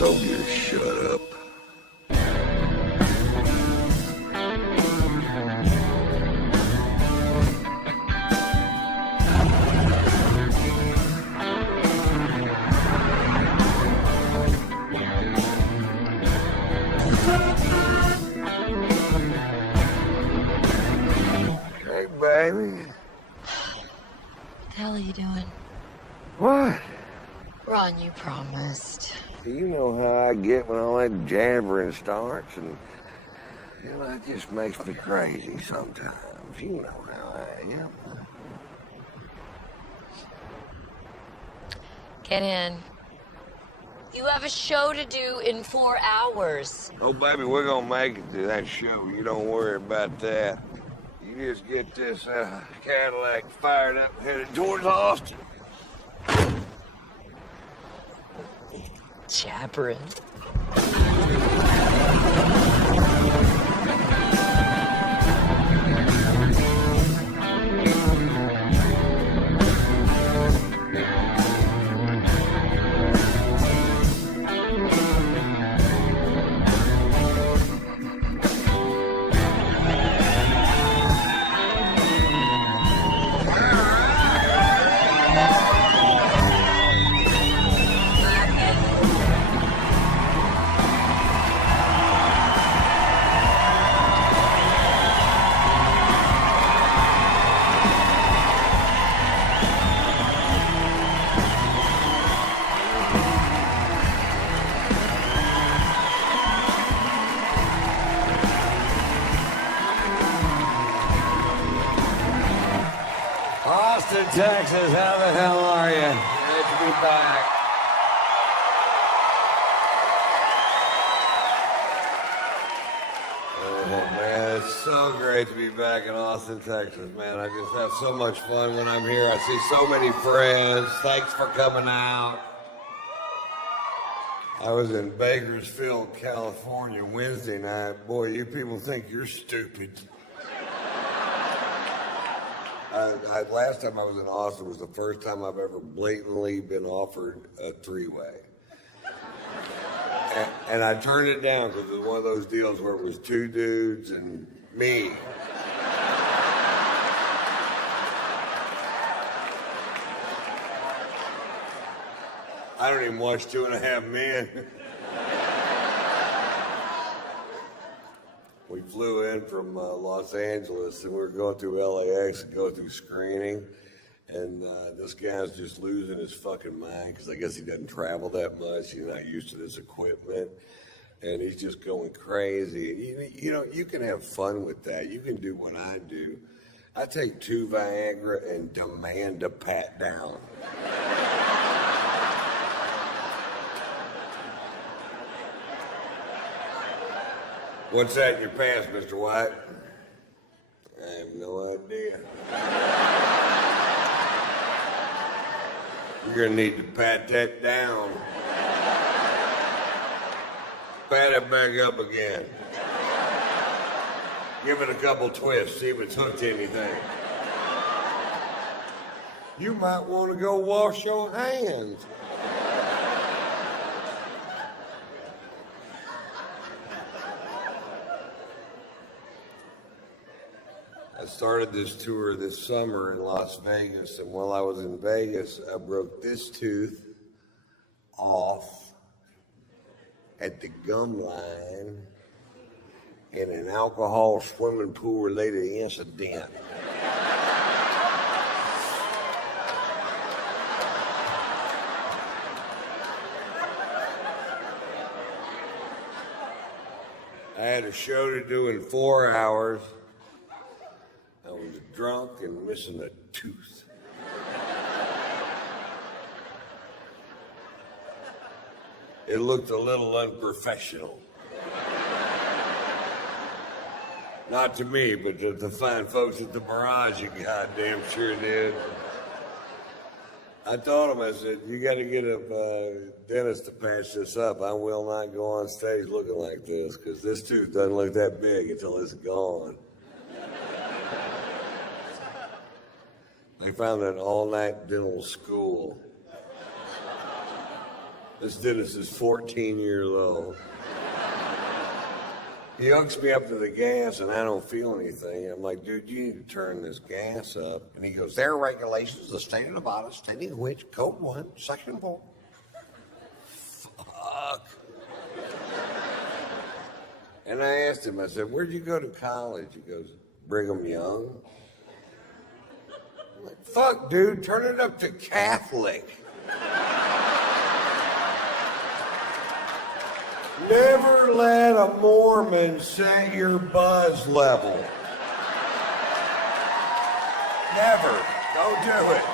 told you to shut up. Hey, baby. What the hell are you doing? What? Ron, you promised. You know how I get when all that jabbering starts, and it just makes me crazy sometimes. You know how I am. Get in. You have a show to do in 4 hours. Oh, baby, we're gonna make it to that show. You don't worry about that. You just get this Cadillac fired up and headed towards Austin. Jabbering. Austin, Texas, how the hell are you? Glad to be back. Oh, man, it's so great to be back in Austin, Texas, man. I just have so much fun when I'm here. I see so many friends. Thanks for coming out. I was in Bakersfield, California Wednesday night. Boy, you people think you're stupid. Last time I was in Austin was the first time I've ever blatantly been offered a three-way. And I turned it down because it was one of those deals where it was two dudes and me. I don't even watch 2.5 Men. We flew in from Los Angeles, and we were going through LAX and go through screening, and this guy's just losing his fucking mind because I guess he doesn't travel that much. He's not used to this equipment, and he's just going crazy. You know, you can have fun with that. You can do what I do. I take 2 Viagra and demand a pat down. What's that in your pants, Mr. White? I have no idea. You're gonna need to pat that down. Pat it back up again. Give it a couple twists, see if it's hooked to anything. You might want to go wash your hands. I started this tour this summer in Las Vegas, and while I was in Vegas, I broke this tooth off at the gum line in an alcohol swimming pool related incident. I had a show to do in 4 hours. I was drunk and missing a tooth. It looked a little unprofessional. Not to me, but to the fine folks at the Barrage, you goddamn sure did. I told him, I said, you got to get a dentist to patch this up. I will not go on stage looking like this, because this tooth doesn't look that big until it's gone. They found an all-night dental school. This dentist is 14 years old. He hooks me up to the gas, and I don't feel anything. I'm like, dude, you need to turn this gas up. And he goes, there are regulations of the state of Nevada, stating which Code 1, Section 4. Fuck. And I asked him, I said, where'd you go to college? He goes, Brigham Young. I'm like, fuck, dude, turn it up to Catholic. Never let a Mormon set your buzz level. Never. Don't do it.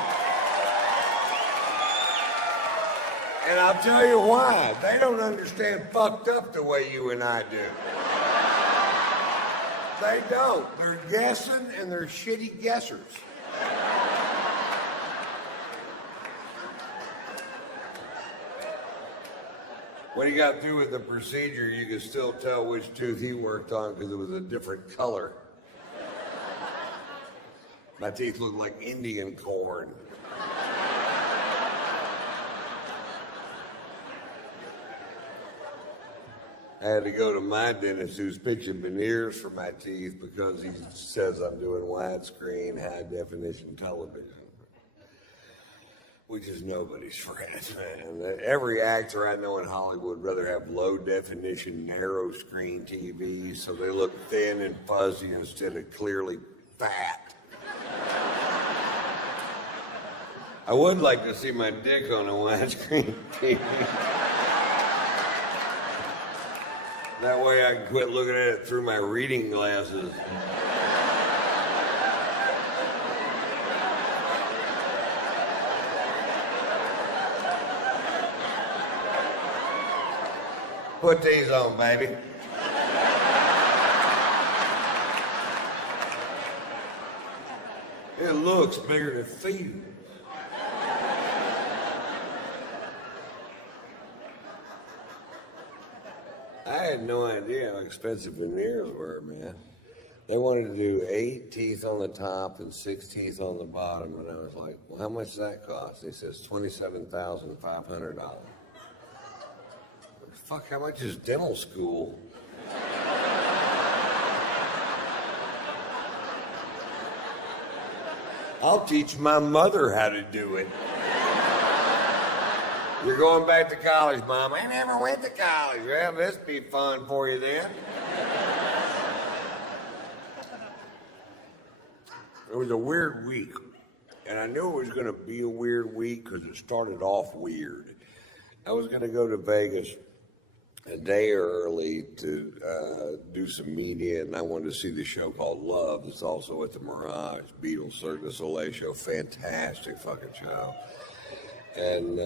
And I'll tell you why. They don't understand fucked up the way you and I do. They don't. They're guessing and they're shitty guessers. When he got through with the procedure, you could still tell which tooth he worked on because it was a different color. My teeth looked like Indian corn. I had to go to my dentist who's fixing veneers for my teeth because he says I'm doing widescreen, high-definition television. Which is nobody's friend, man. Every actor I know in Hollywood would rather have low-definition, narrow-screen TVs so they look thin and fuzzy instead of clearly fat. I would like to see my dick on a widescreen TV. That way I can quit looking at it through my reading glasses. Put these on, baby. It looks bigger than feet. I had no idea how expensive veneers were, man. They wanted to do 8 teeth on the top and 6 teeth on the bottom, and I was like, well, how much does that cost? He says $27,500. Fuck, how much is dental school? I'll teach my mother how to do it. You're going back to college, Mom. I never went to college. Well, this be fun for you then. It was a weird week, and I knew it was going to be a weird week because it started off weird. I was going to go to Vegas a day early to do some media, and I wanted to see the show called Love. It's also at the Mirage, Beatles Cirque du Soleil show. Fantastic fucking show. And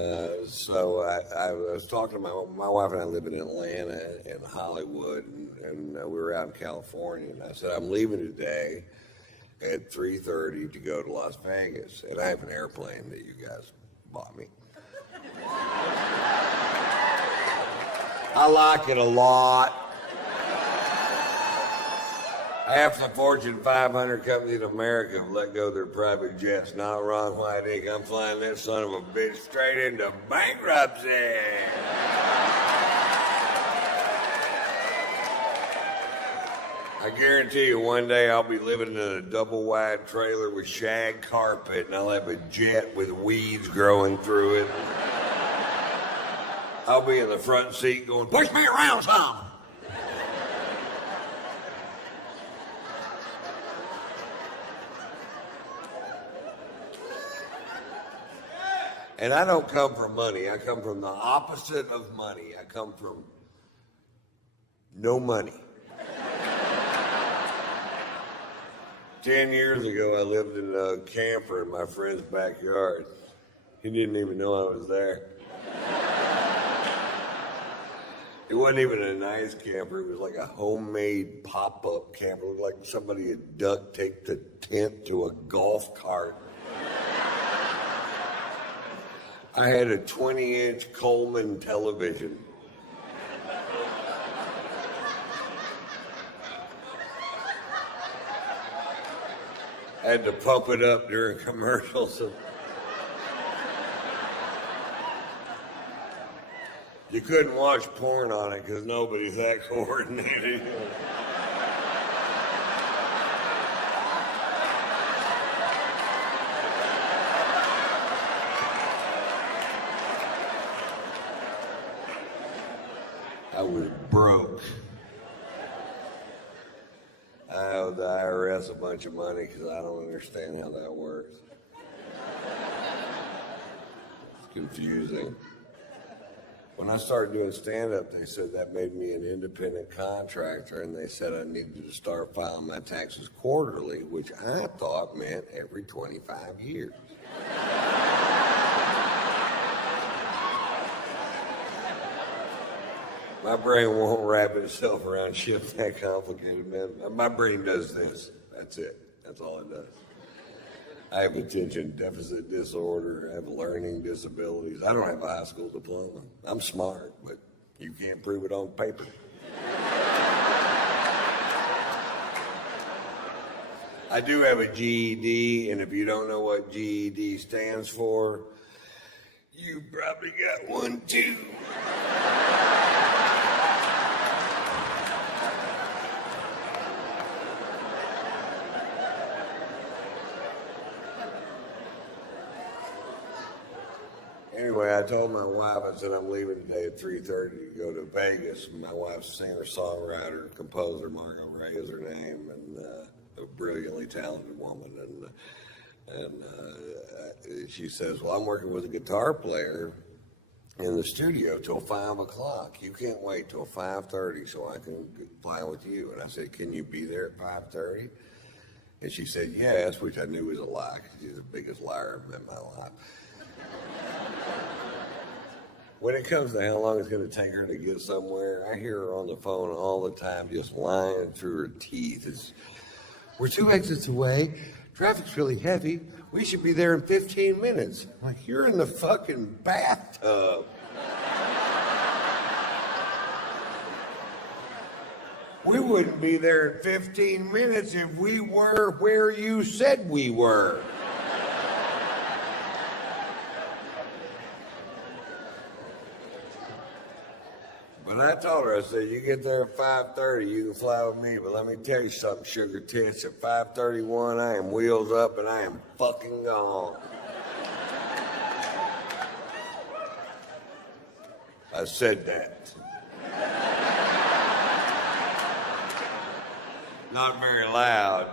so I was talking to my wife and I live in Atlanta and Hollywood, and we were out in California, and I said, I'm leaving today at 3:30 to go to Las Vegas, and I have an airplane that you guys bought me. I like it a lot. Half the Fortune 500 companies in America have let go of their private jets. Not Ron White. I'm flying that son of a bitch straight into bankruptcy. I guarantee you one day I'll be living in a double-wide trailer with shag carpet, and I'll have a jet with weeds growing through it. I'll be in the front seat going, push me around some. And I don't come from money. I come from the opposite of money. I come from no money. 10 years ago, I lived in a camper in my friend's backyard. He didn't even know I was there. It wasn't even a nice camper. It was like a homemade pop-up camper. It looked like somebody had duct taped the tent to a golf cart. I had a 20-inch Coleman television. I had to pump it up during commercials. You couldn't watch porn on it because nobody's that coordinated. I was broke. I owe the IRS a bunch of money because I don't understand how that works. It's confusing. When I started doing stand-up, they said that made me an independent contractor, and they said I needed to start filing my taxes quarterly, which I thought meant every 25 years. My brain won't wrap itself around shit that complicated, man. My brain does this. That's it. That's all it does. I have attention deficit disorder. I have learning disabilities. I don't have a high school diploma. I'm smart, but you can't prove it on paper. I do have a GED, and if you don't know what GED stands for, you probably got one too. Anyway, I told my wife, I said, I'm leaving today at 3:30 to go to Vegas. My wife's singer-songwriter, composer, Margot Ray is her name, and a brilliantly talented woman. And she says, well, I'm working with a guitar player in the studio till 5 o'clock. You can't wait till 5:30 so I can fly with you. And I said, can you be there at 5:30? And she said, yes, which I knew was a lie, because she's the biggest liar I've met in my life. When it comes to how long it's going to take her to get somewhere, I hear her on the phone all the time just lying through her teeth. We're 2 exits away. Traffic's really heavy. We should be there in 15 minutes. I'm like, you're in the fucking bathtub. We wouldn't be there in 15 minutes if we were where you said we were. But I told her, I said, you get there at 5:30, you can fly with me. But let me tell you something, sugar tits. At 5:31, I am wheels up and I am fucking gone. I said that. Not very loud.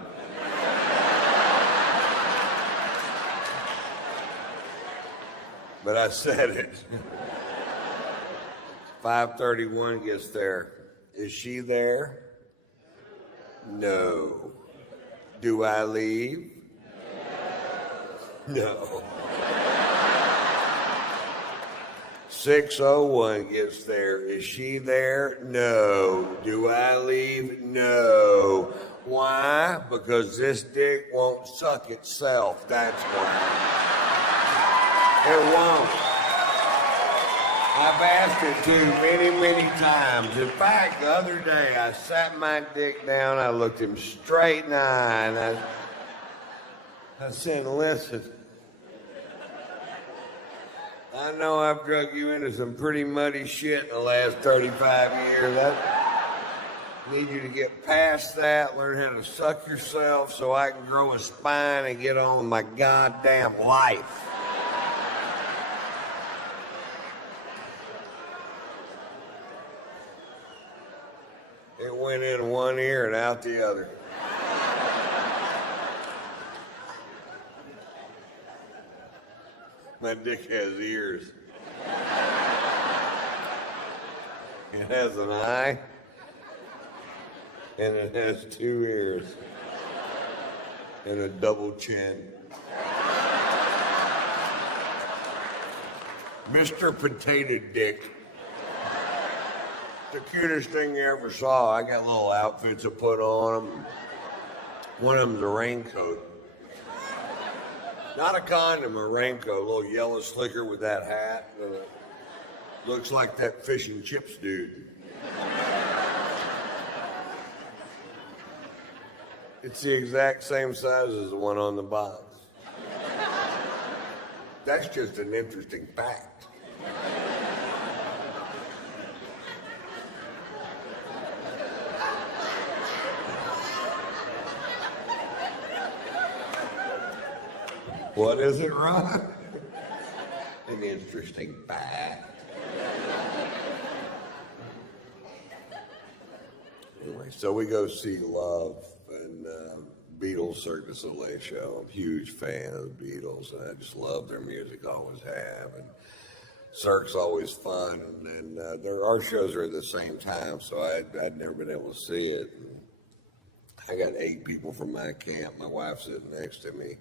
But I said it. 5:31 gets there. Is she there? No. Do I leave? No. 6:01 gets there. Is she there? No. Do I leave? No. Why? Because this dick won't suck itself. That's why. It won't. I've asked it to many, many times. In fact, the other day, I sat my dick down, I looked him straight in the eye, and I said, listen, I know I've drug you into some pretty muddy shit in the last 35 years. I need you to get past that, learn how to suck yourself so I can grow a spine and get on with my goddamn life. It went in one ear and out the other. My dick has ears. It has an eye, and it has 2 ears, and a double chin. Mr. Potato Dick. The cutest thing you ever saw. I got little outfits to put on them. One of them's a raincoat. Not a condom, a raincoat. A little yellow slicker with that hat. Looks like that fish and chips dude. It's the exact same size as the one on the box. That's just an interesting fact. What is it, Ron? An interesting fact. Anyway, so we go see Love and Beatles Cirque du Soleil show. I'm a huge fan of the Beatles, and I just love their music, always have. And Cirque's always fun, and our shows are at the same time, so I'd never been able to see it. And I got 8 people from my camp. My wife's sitting next to me.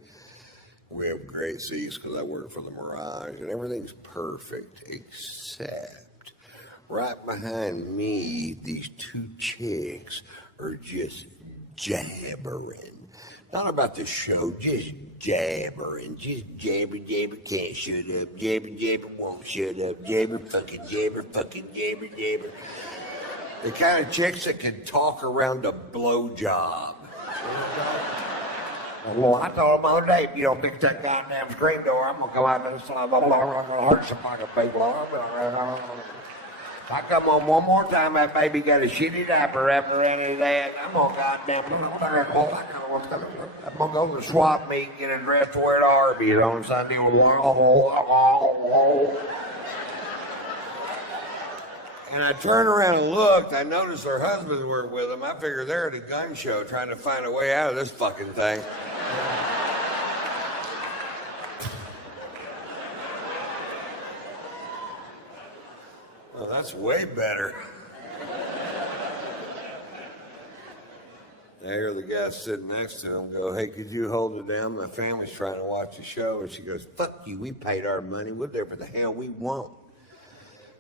We have great seats because I work for the Mirage, and everything's perfect except right behind me, these 2 chicks are just jabbering. Not about the show, just jabbering. Just jabber, jabber, can't shut up. Jabber, jabber, won't shut up. Jabber, fucking jabber, jabber. The kind of chicks that can talk around a blowjob. Well, I told him all day, if you don't fix that goddamn screen door, I'm going to come out and I'm going to hurt some fucking people. If I come home one more time, that baby got a shitty diaper after any of that, I'm going to I'm going to go to the swap meet and get a dress to wear to Arby's on Sunday. And I turned around and looked. I noticed their husbands were with them. I figured they're at a gun show trying to find a way out of this fucking thing. Well, that's way better. I hear the guy sitting next to him go, hey, could you hold it down? My family's trying to watch the show. And she goes, fuck you, we paid our money. We'll do whatever the hell we want.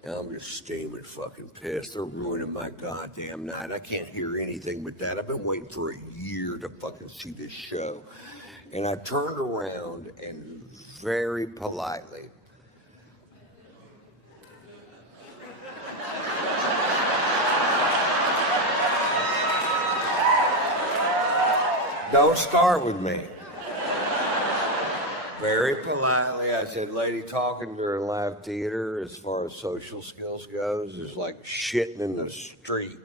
And I'm just steaming fucking pissed. They're ruining my goddamn night. I can't hear anything but that. I've been waiting for a year to fucking see this show. And I turned around and very politely, don't start with me. Very politely, I said, lady, talking during live theater, as far as social skills goes, is like shitting in the street.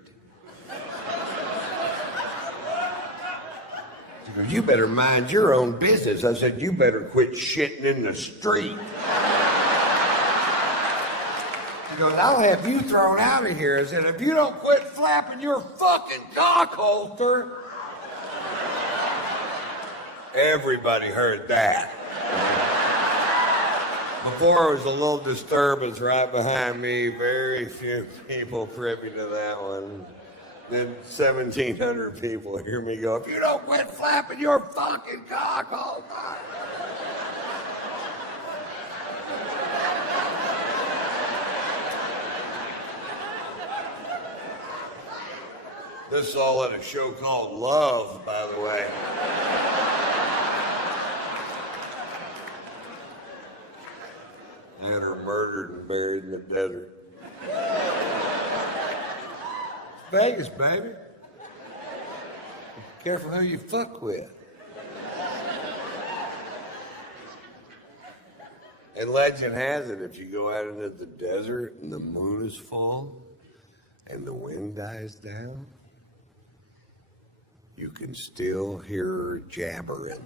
She goes, you better mind your own business. I said, you better quit shitting in the street. She goes, I'll have you thrown out of here. I said, if you don't quit flapping your fucking cock holster. Everybody heard that. Before, it was a little disturbance right behind me. Very few people privy to that one. Then 1,700 people hear me go, if you don't quit flapping your fucking cock all the time. This is all at a show called Love, by the way. I had her murdered and buried in the desert. Vegas, baby. Careful who you fuck with. And legend has it, if you go out into the desert and the moon is full and the wind dies down, you can still hear her jabbering.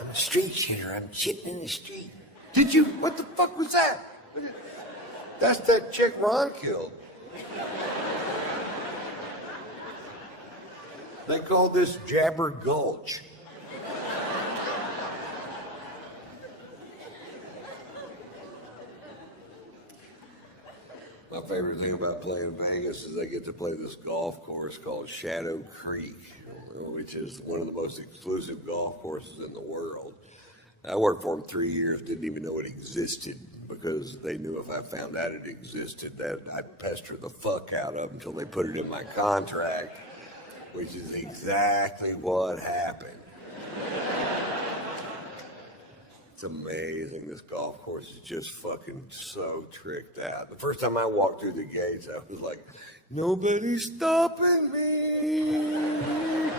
I'm a street shitter. I'm shitting in the street. Did you? What the fuck was that? That's that chick Ron killed. They call this Jabber Gulch. My favorite thing about playing Vegas is I get to play this golf course called Shadow Creek, which is one of the most exclusive golf courses in the world. I worked for them 3 years, didn't even know it existed, because they knew if I found out it existed that I'd pester the fuck out of them until they put it in my contract, which is exactly what happened. It's amazing. This golf course is just fucking so tricked out. The first time I walked through the gates, I was like, nobody's stopping me.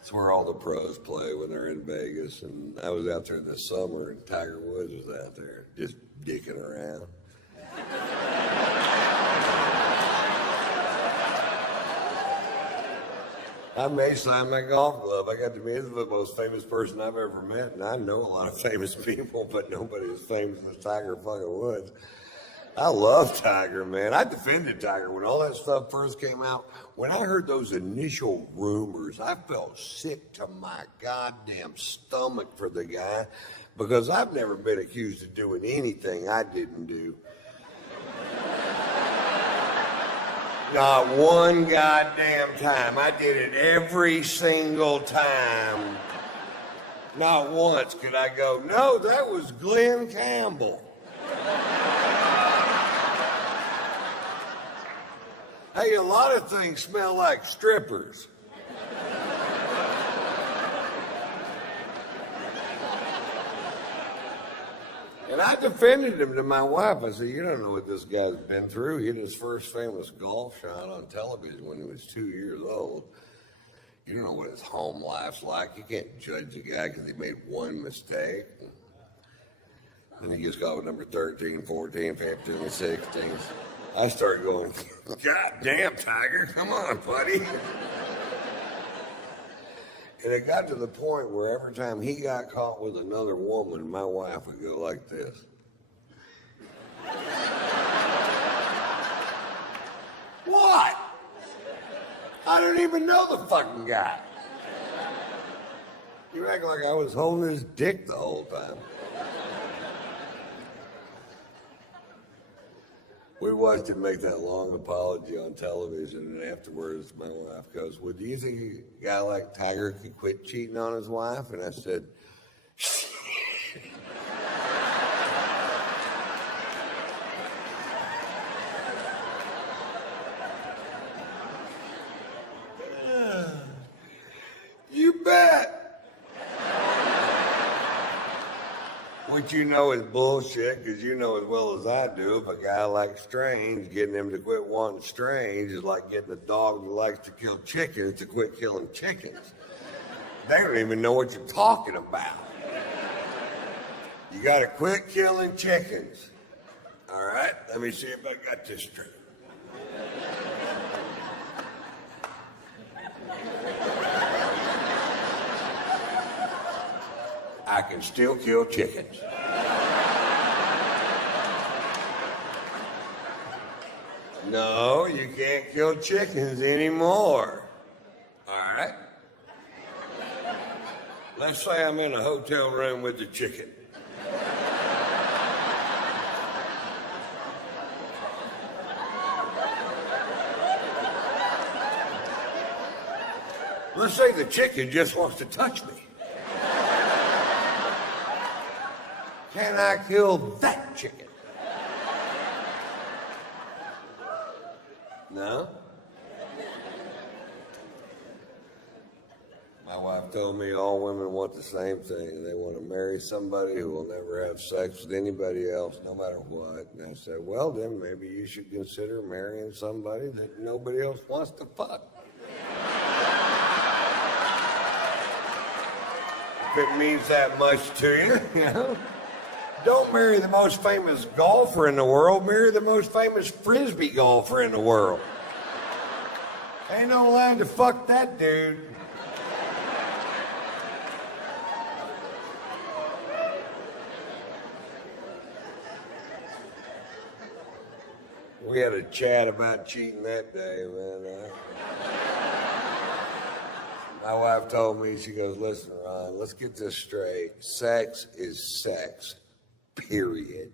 It's where all the pros play when they're in Vegas. And I was out there this summer, and Tiger Woods was out there just dicking around. I may sign my golf glove. I got to meet the most famous person I've ever met, and I know a lot of famous people, but nobody as famous as Tiger fucking Woods. I love Tiger, man. I defended Tiger when all that stuff first came out. When I heard those initial rumors, I felt sick to my goddamn stomach for the guy because I've never been accused of doing anything I didn't do. Not one goddamn time. I did it every single time. Not once could I go, no, that was Glenn Campbell. Hey, a lot of things smell like strippers. And I defended him to my wife. I said, you don't know what this guy's been through. He had his first famous golf shot on television when he was 2 years old. You don't know what his home life's like. You can't judge a guy because he made one mistake. And he gets caught with number 13, 14, 15, and 16. I started going, God damn, Tiger, come on, buddy. And it got to the point where every time he got caught with another woman, my wife would go like this. What? I don't even know the fucking guy. You act like I was holding his dick the whole time. We watched him make that long apology on television, and afterwards my wife goes, well, do you think a guy like Tiger could quit cheating on his wife? And I said, you bet. What you know is bullshit, because you know as well as I do, if a guy likes Strange, getting him to quit wanting Strange is like getting a dog who likes to kill chickens to quit killing chickens. They don't even know what you're talking about. You gotta quit killing chickens. All right, let me see if I got this straight. I can still kill chickens. No, you can't kill chickens anymore. All right? Let's say I'm in a hotel room with the chicken. Let's say the chicken just wants to touch me. Can I kill that chicken? No? My wife told me all women want the same thing. They want to marry somebody who will never have sex with anybody else, no matter what. And I said, well, then maybe you should consider marrying somebody that nobody else wants to fuck. If it means that much to you, you know? Don't marry the most famous golfer in the world. Marry the most famous frisbee golfer in the world. Ain't no line to fuck that dude. We had a chat about cheating that day, man. My wife told me, she goes, listen, Ron, let's get this straight. Sex is sex. Period.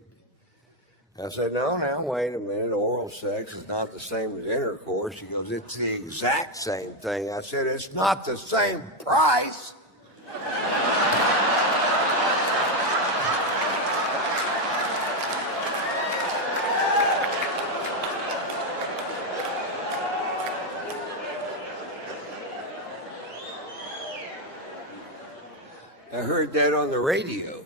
I said, no, wait a minute. Oral sex is not the same as intercourse. She goes, it's the exact same thing. I said, it's not the same price. I heard that on the radio.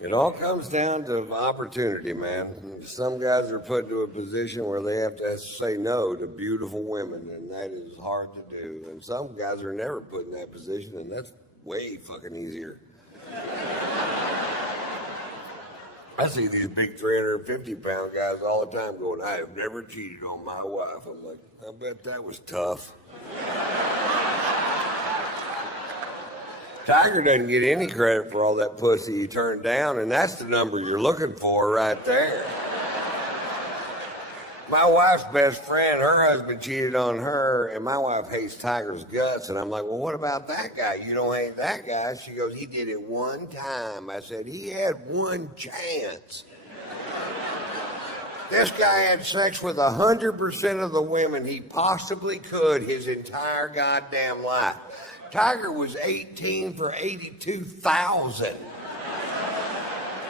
It all comes down to opportunity, man. Some guys are put into a position where they have to say no to beautiful women, and that is hard to do. And some guys are never put in that position, and that's way fucking easier. I see these big 350-pound guys all the time going, I have never cheated on my wife. I'm like, I bet that was tough. Tiger doesn't get any credit for all that pussy he turned down, and that's the number you're looking for right there. My wife's best friend, her husband cheated on her, and my wife hates Tiger's guts. And I'm like, well, what about that guy? You don't hate that guy? She goes, he did it one time. I said, he had one chance. This guy had sex with 100% of the women he possibly could his entire goddamn life. Tiger was 18 for 82,000.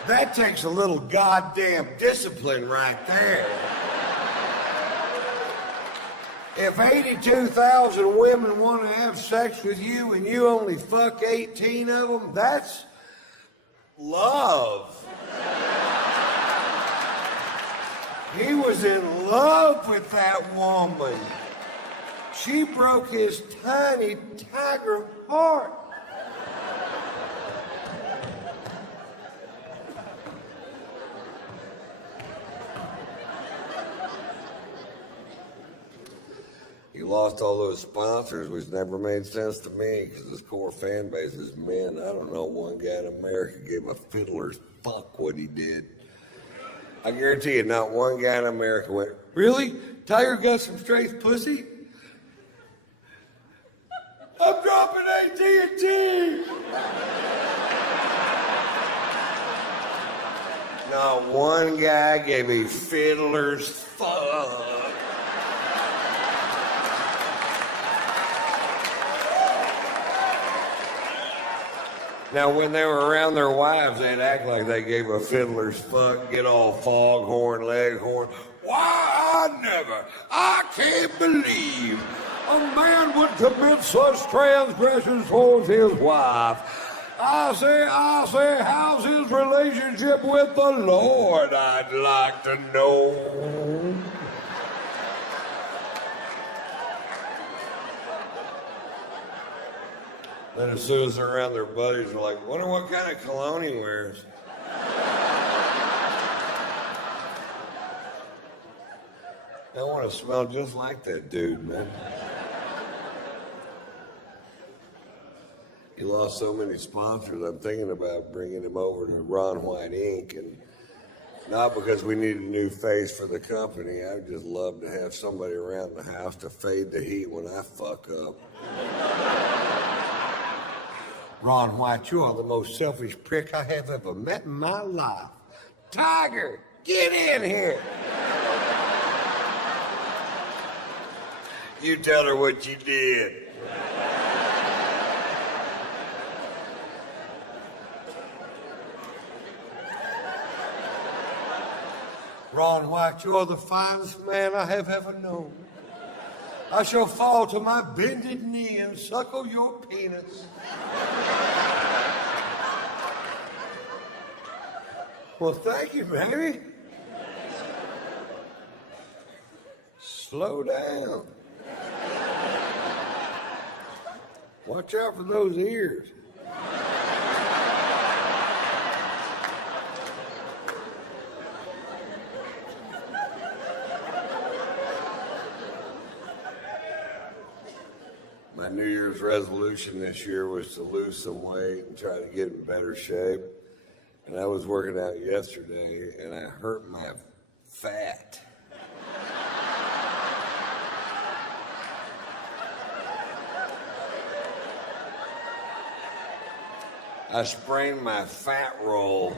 That takes a little goddamn discipline right there. If 82,000 women want to have sex with you and you only fuck 18 of them, that's love. He was in love with that woman. She broke his tiny tiger heart. He lost all those sponsors, which never made sense to me because his core fan base is men. I don't know one guy in America gave a fiddler's fuck what he did. I guarantee you, not one guy in America went, really? Tiger got some straight pussy? I'm dropping AT&T! Not one guy gave a fiddler's fuck. Now, when they were around their wives, they'd act like they gave a fiddler's fuck, get all foghorn, leghorn. Why, I can't believe a man would commit such transgressions towards his wife. I say, how's his relationship with the Lord? I'd like to know. Then as soon as they're around their buddies, they're like, wonder what kind of cologne he wears. I want to smell just like that dude, man. He lost so many sponsors, I'm thinking about bringing him over to Ron White Inc. And not because we need a new face for the company. I'd just love to have somebody around the house to fade the heat when I fuck up. Ron White, you are the most selfish prick I have ever met in my life. Tiger, get in here. You tell her what you did. Ron White, you are the finest man I have ever known. I shall fall to my bended knee and suckle your penis. Well, thank you, baby. Slow down. Watch out for those ears. My New Year's resolution this year was to lose some weight and try to get in better shape. And I was working out yesterday, and I hurt my fat. I sprained my fat roll.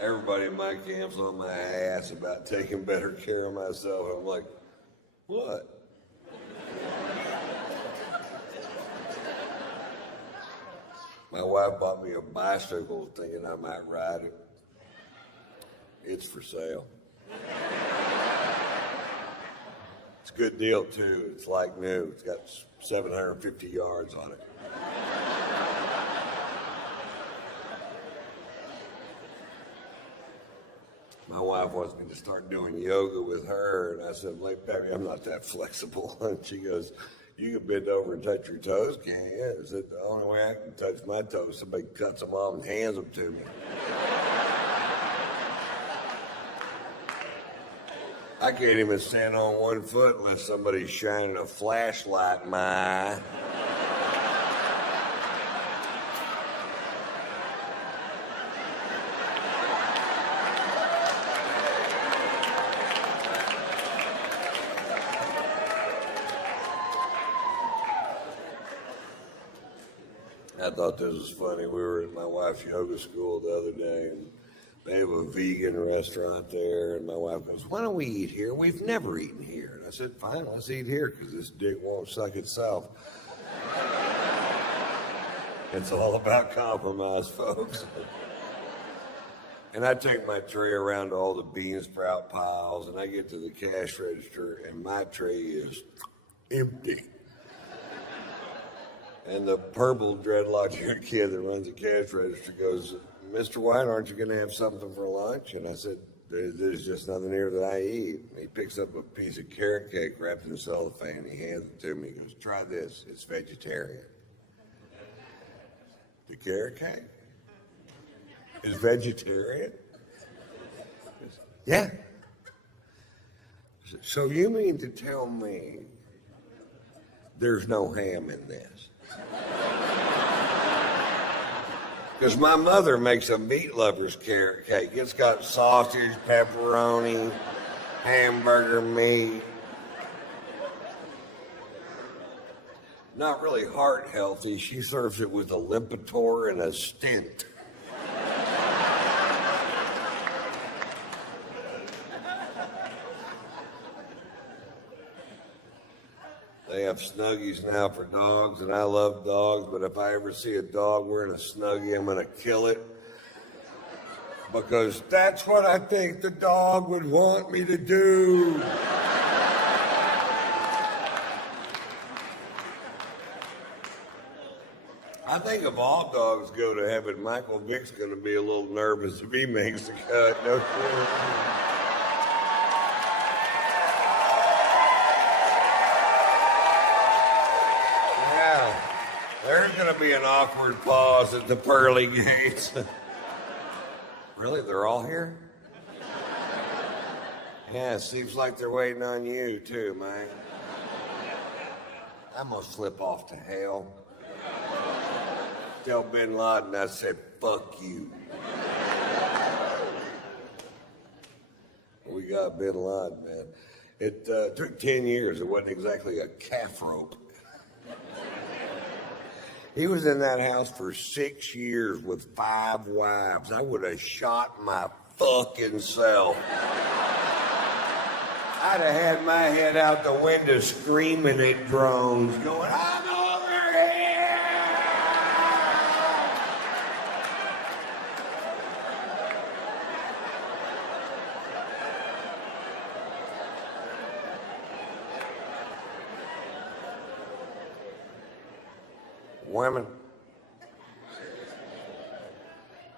Everybody in my camp's on my ass about taking better care of myself. I'm like, what? My wife bought me a bicycle thinking I might ride it. It's for sale. It's a good deal, too. It's like new. It's got 750 yards on it. My wife wants me to start doing yoga with her, and I said, like, baby, I'm not that flexible. And she goes, You can bend over and touch your toes, can't you? I said, the only way I can touch my toes, somebody cuts them off and hands them to me. I can't even stand on one foot unless somebody's shining a flashlight in my eye. I thought this was funny. We were at my wife's yoga school the other day, and they have a vegan restaurant there, and my wife goes, why don't we eat here? We've never eaten here. And I said, fine, let's eat here, because this dick won't suck itself. It's all about compromise, folks. And I take my tray around to all the bean sprout piles, and I get to the cash register, and my tray is empty. And the purple dreadlocked kid that runs the cash register goes, Mr. White, aren't you going to have something for lunch? And I said, there's just nothing here that I eat. And he picks up a piece of carrot cake wrapped in cellophane. He hands it to me. He goes, try this. It's vegetarian. The carrot cake is vegetarian? Goes, yeah. I said, so you mean to tell me there's no ham in this? Because my mother makes a meat lover's carrot cake. It's got sausage, pepperoni, hamburger meat. Not really heart healthy. She serves it with a Lipitor and a stent. They have Snuggies now for dogs, and I love dogs, but if I ever see a dog wearing a Snuggie, I'm going to kill it. Because that's what I think the dog would want me to do. I think if all dogs go to heaven, Michael Vick's going to be a little nervous if he makes the cut. No kidding. There's going to be an awkward pause at the pearly gates. Really? They're all here? Yeah, it seems like they're waiting on you, too, man. I'm going to slip off to hell. Tell Bin Laden I said, fuck you. We got Bin Laden, man. It took 10 years. It wasn't exactly a calf rope. He was in that house for 6 years with 5 wives. I would have shot my fucking self. I'd have had my head out the window screaming at drones, going, I'm over here! Women.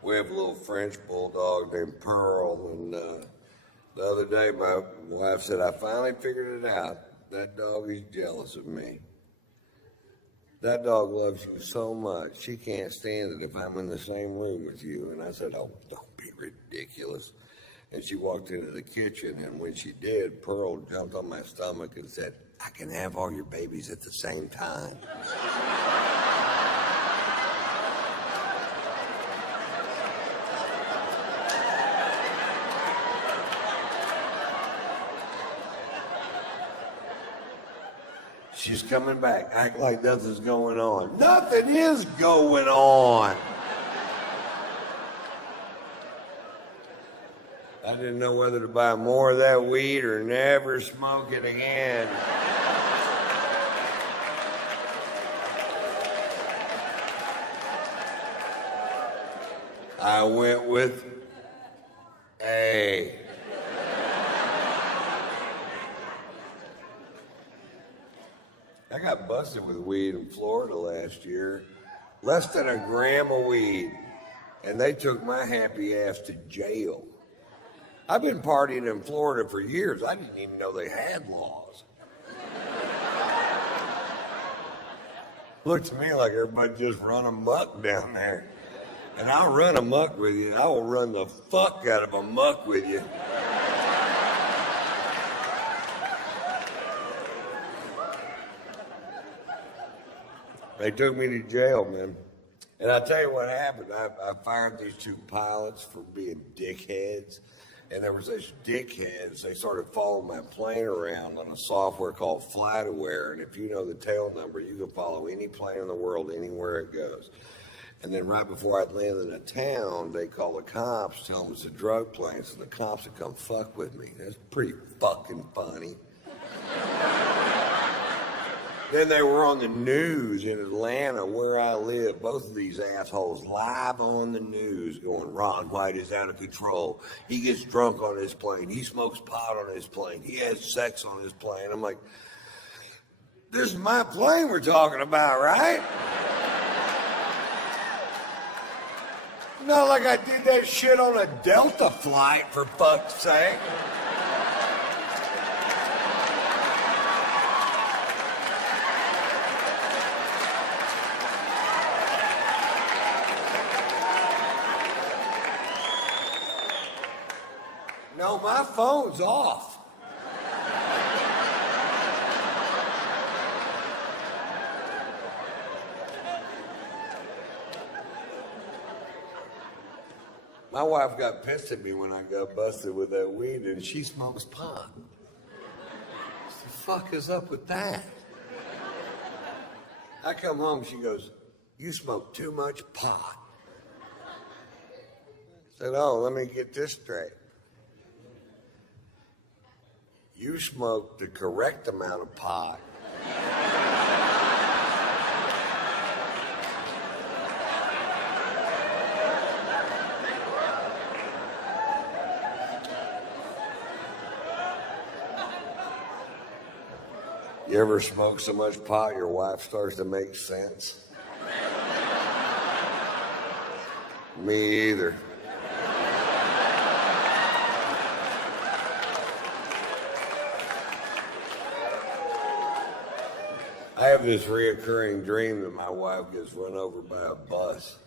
We have a little French bulldog named Pearl, and the other day my wife said, I finally figured it out. That dog is jealous of me. That dog loves you so much, she can't stand it if I'm in the same room with you. And I said, oh, don't be ridiculous. And she walked into the kitchen, and when she did, Pearl jumped on my stomach and said, I can have all your babies at the same time. She's coming back. Act like nothing's going on. Nothing is going on. I didn't know whether to buy more of that weed or never smoke it again. I went with A. I got busted with weed in Florida last year. Less than a gram of weed. And they took my happy ass to jail. I've been partying in Florida for years. I didn't even know they had laws. Looked to me like everybody just run amok down there. And I'll run amok with you. I will run the fuck out of amok with you. They took me to jail, man. And I'll tell you what happened. I fired these two pilots for being dickheads. And there was these dickheads. They started following my plane around on a software called FlightAware. And if you know the tail number, you can follow any plane in the world anywhere it goes. And then right before I'd landed in a town, they call the cops, tell them it's a drug plane, so the cops would come fuck with me. That's pretty fucking funny. Then they were on the news in Atlanta, where I live. Both of these assholes live on the news going, Ron White is out of control. He gets drunk on his plane. He smokes pot on his plane. He has sex on his plane. I'm like, this is my plane we're talking about, right? Not like I did that shit on a Delta flight, for fuck's sake. No, my phone's off. My wife got pissed at me when I got busted with that weed, and she smokes pot. What the fuck is up with that? I come home, she goes, you smoke too much pot. I said, oh, let me get this straight. You smoke the correct amount of pot. You ever smoke so much pot your wife starts to make sense? Me either. I have this reoccurring dream that my wife gets run over by a bus.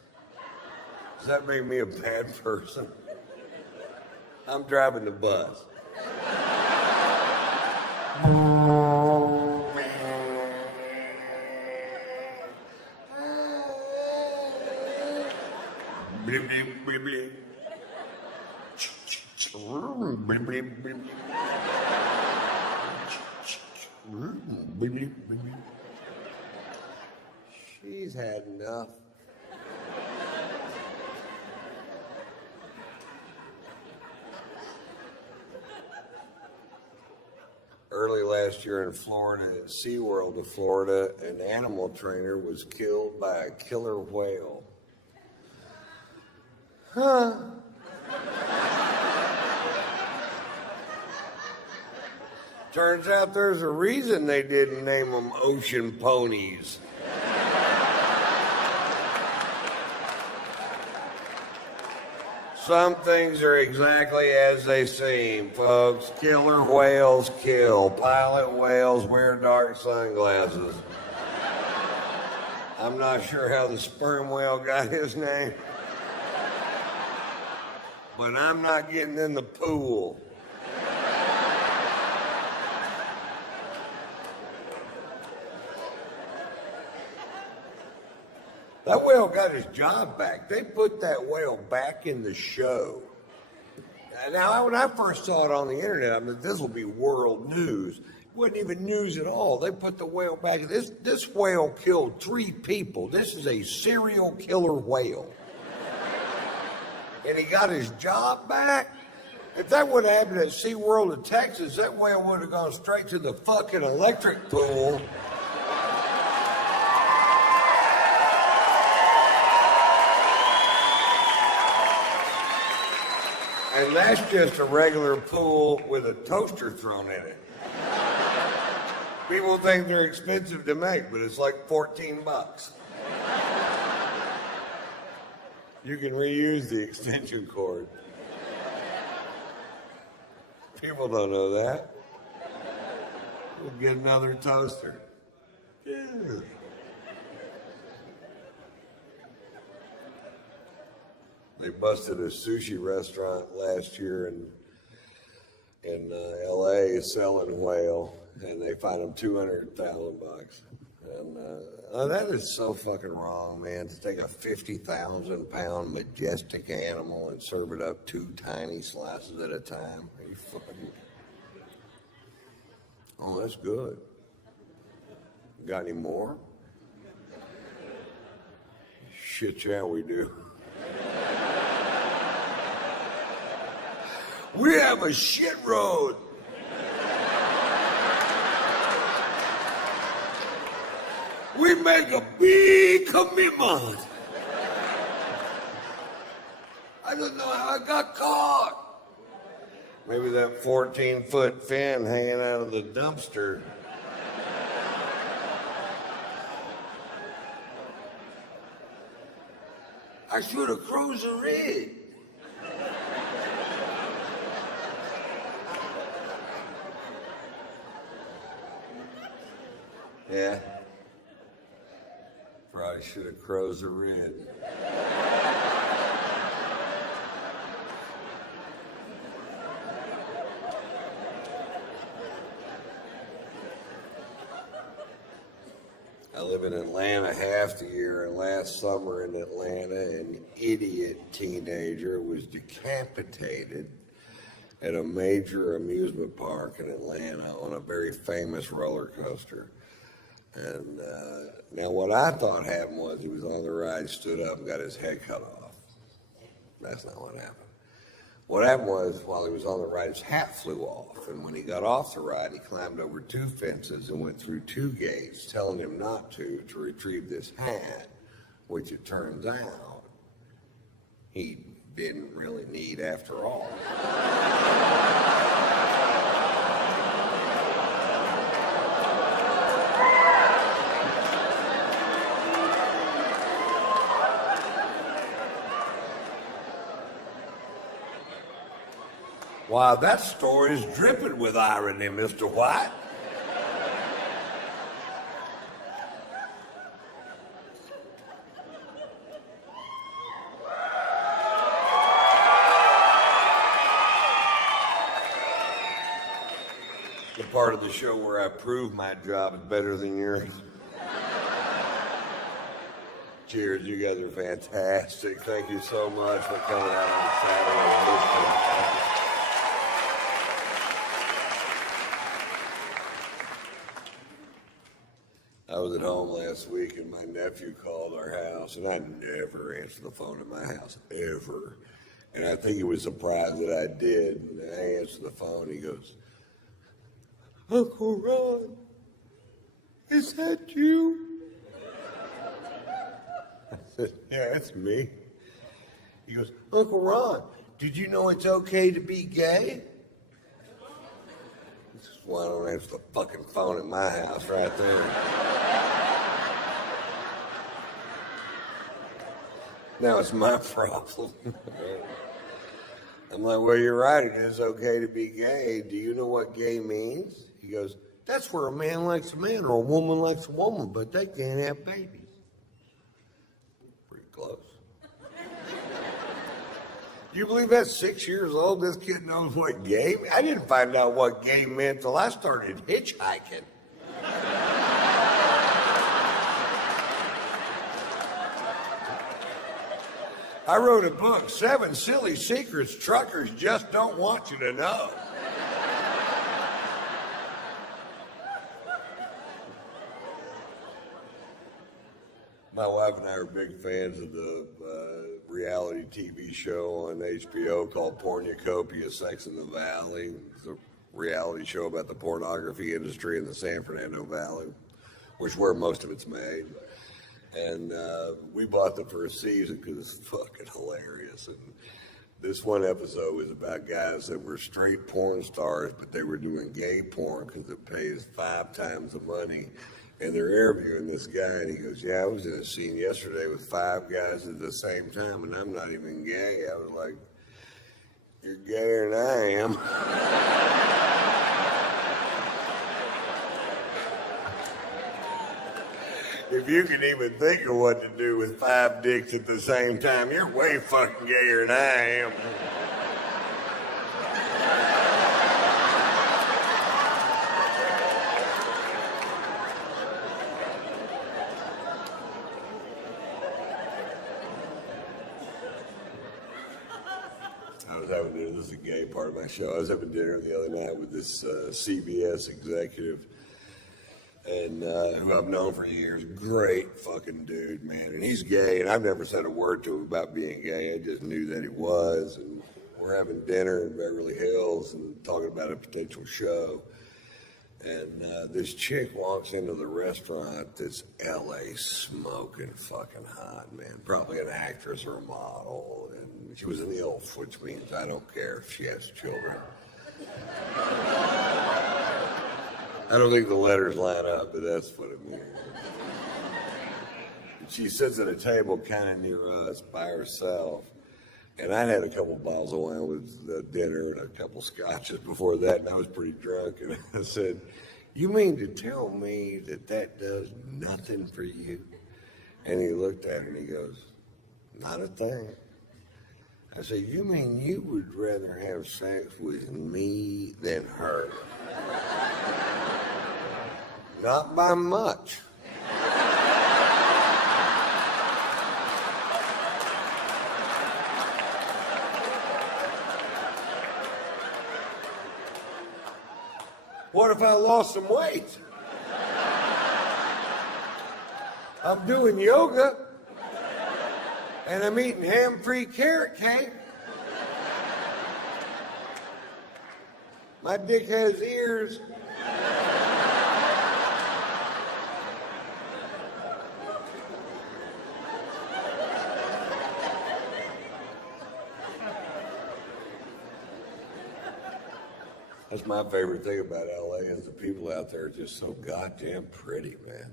Does that make me a bad person? I'm driving the bus. Bleep, bleep, bleep, bleep. Bleep, bleep, bleep, bleep. Bleep, bleep, bleep, bleep. She's had enough. Early last year in Florida, at SeaWorld of Florida, an animal trainer was killed by a killer whale. Huh. Turns out there's a reason they didn't name them ocean ponies. Some things are exactly as they seem, folks. Killer whales kill. Pilot whales wear dark sunglasses. I'm not sure how the sperm whale got his name, but I'm not getting in the pool. That whale got his job back. They put that whale back in the show. Now, when I first saw it on the internet, I mean, this will be world news. It wasn't even news at all. They put the whale back. This whale killed 3 people. This is a serial killer whale. And he got his job back? If that would have happened at SeaWorld in Texas, that whale would have gone straight to the fucking electric pool. And that's just a regular pool with a toaster thrown in it. People think they're expensive to make, but it's like $14. You can reuse the extension cord. People don't know that. We'll get another toaster. Yeah. They busted a sushi restaurant last year in L.A. selling whale, and they fined them $200,000. And that is so fucking wrong, man. To take a 50,000-pound majestic animal and serve it up 2 tiny slices at a time. Are you fucking? Oh, that's good. Got any more? Shit, yeah, we do. We have a shit road. We make a big commitment. I don't know how I got caught. Maybe that 14-foot fin hanging out of the dumpster. I should have closed the rig. Yeah. Probably should have crows a red. I live in Atlanta half the year, and last summer in Atlanta, an idiot teenager was decapitated at a major amusement park in Atlanta on a very famous roller coaster. And now what I thought happened was he was on the ride, stood up, and got his head cut off. That's not what happened. What happened was, while he was on the ride, his hat flew off. And when he got off the ride, he climbed over 2 fences and went through 2 gates, telling him not to retrieve this hat, which it turns out he didn't really need after all. Wow, that story's dripping with irony, Mr. White. The part of the show where I prove my job is better than yours. Cheers, you guys are fantastic. Thank you so much for coming out on Saturday. I was at home last week and my nephew called our house, and I never answer the phone at my house, ever. And I think he was surprised that I did. And I answered the phone, he goes, "Uncle Ron, is that you?" I said, "Yeah, it's me." He goes, "Uncle Ron, did you know it's okay to be gay?" This is why I don't answer the fucking phone at my house right there. Now it's my problem. I'm like, "Well, you're right. It is okay to be gay. Do you know what gay means?" He goes, "That's where a man likes a man or a woman likes a woman, but they can't have babies." Pretty close. You believe that's 6 years old? This kid knows what gay means? I didn't find out what gay meant till I started hitchhiking. I wrote a book, 7 Silly Secrets Truckers Just Don't Want You to Know. My wife and I are big fans of the reality TV show on HBO called Pornucopia, Sex in the Valley. It's a reality show about the pornography industry in the San Fernando Valley, which is where most of it's made. And we bought the first season because it's fucking hilarious. And this one episode was about guys that were straight porn stars, but they were doing gay porn because it pays 5 times the money. And they're interviewing this guy, and he goes, "Yeah, I was in a scene yesterday with 5 guys at the same time, and I'm not even gay." I was like, "You're gayer than I am." If If you can even think of what to do with 5 dicks at the same time, you're way fucking gayer than I am. I was having dinner, this is a gay part of my show. I was having dinner the other night with this CBS executive, and who I've known for years. Great fucking dude, man. And he's gay, and I've never said a word to him about being gay. I just knew that he was. And we're having dinner in Beverly Hills and talking about a potential show. And this chick walks into the restaurant that's LA smoking fucking hot, man. Probably an actress or a model. And she was an ILF, which means I don't care if she has children. I don't think the letters line up, but that's what it means. She sits at a table kind of near us by herself. And I'd had a couple bottles of wine with dinner and a couple scotches before that, and I was pretty drunk. And I said, "You mean to tell me that does nothing for you?" And he looked at her and he goes, "Not a thing." I said, "You mean you would rather have sex with me than her?" "Not by much." "What if I lost some weight? I'm doing yoga, and I'm eating ham-free carrot cake. My dick has ears." That's my favorite thing about LA is the people out there are just so goddamn pretty, man.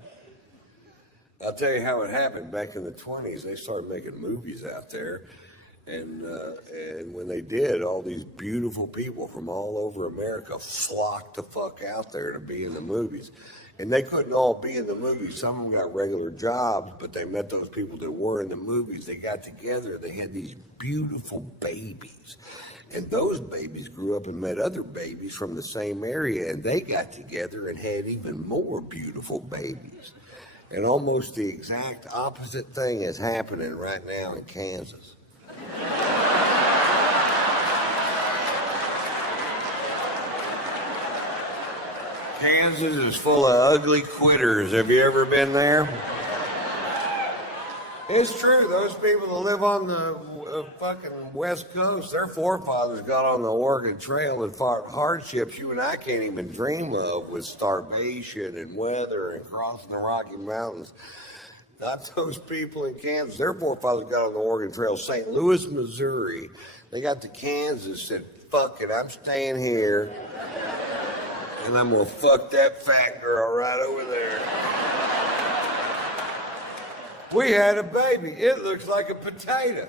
I'll tell you how it happened. Back in the 20s, they started making movies out there. And when they did, all these beautiful people from all over America flocked the fuck out there to be in the movies. And they couldn't all be in the movies. Some of them got regular jobs, but they met those people that were in the movies. They got together. They had these beautiful babies. And those babies grew up and met other babies from the same area, and they got together and had even more beautiful babies. And almost the exact opposite thing is happening right now in Kansas. Kansas is full of ugly quitters. Have you ever been there? It's true. Those people that live on the fucking West Coast, their forefathers got on the Oregon Trail and fought hardships you and I can't even dream of, with starvation and weather and crossing the Rocky Mountains. Not those people in Kansas. Their forefathers got on the Oregon Trail. St. Louis, Missouri. They got to Kansas, said, "Fuck it, I'm staying here. And I'm going to fuck that fat girl right over there." We had a baby. It looks like a potato.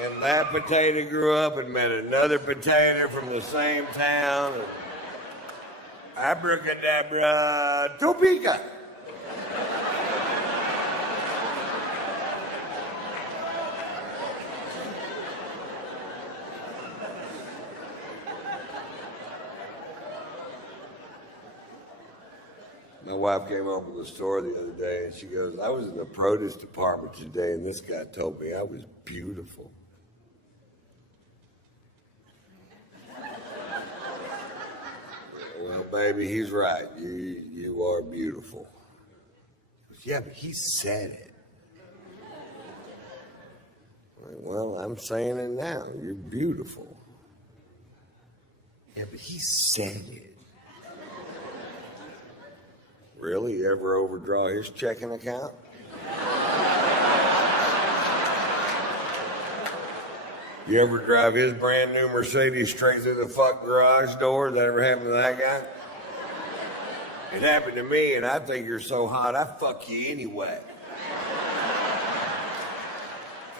And that potato grew up and met another potato from the same town. Abracadabra, Topeka. My wife came home from the store the other day and she goes, "I was in the produce department today and this guy told me I was beautiful." "Well, baby, he's right. You are beautiful." She goes, "Yeah, but he said it." I'm like, "Well, I'm saying it now. You're beautiful." "Yeah, but he said it." "Really? You ever overdraw his checking account?" "You ever drive his brand new Mercedes straight through the fuck garage door? That ever happened to that guy?" "It happened to me, and I think you're so hot, I fuck you anyway."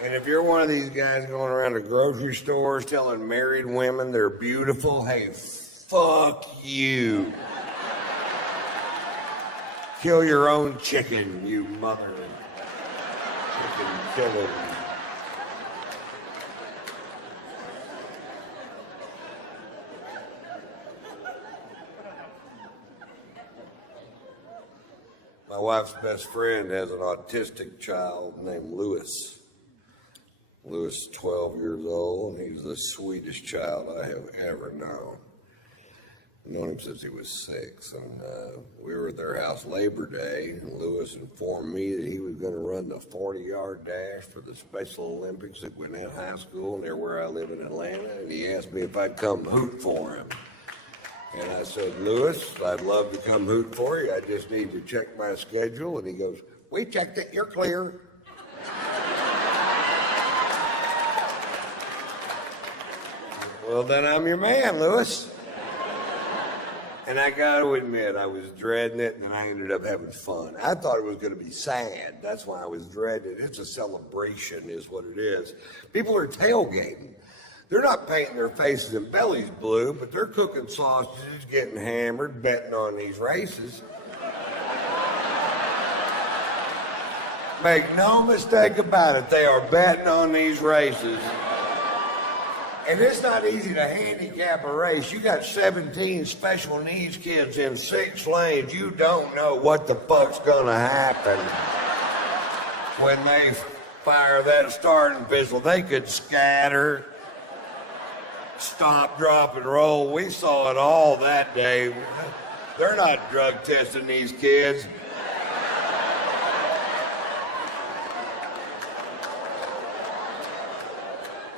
And if you're one of these guys going around to grocery stores telling married women they're beautiful, hey, fuck you. Kill your own chicken, you mother. Chicken killing. My wife's best friend has an autistic child named Lewis. Lewis is 12 years old, and he's the sweetest child I have ever known. I've known him since he was 6, and we were at their house Labor Day, and Lewis informed me that he was going to run the 40-yard dash for the Special Olympics at Gwinnett High School near where I live in Atlanta, and he asked me if I'd come hoot for him. And I said, Lewis, I'd love to come hoot for you. I just need to check my schedule. And he goes, we checked it. You're clear. Well, then I'm your man, Lewis. And I got to admit, I was dreading it, and then I ended up having fun. I thought it was going to be sad. That's why I was dreading it. It's a celebration is what it is. People are tailgating. They're not painting their faces and bellies blue, but they're cooking sausages, getting hammered, betting on these races. Make no mistake about it, they are betting on these races. And it's not easy to handicap a race. You got 17 special needs kids in 6 lanes. You don't know what the fuck's gonna happen when they fire that starting pistol. They could scatter. Stop, drop, and roll. We saw it all that day. They're not drug testing these kids.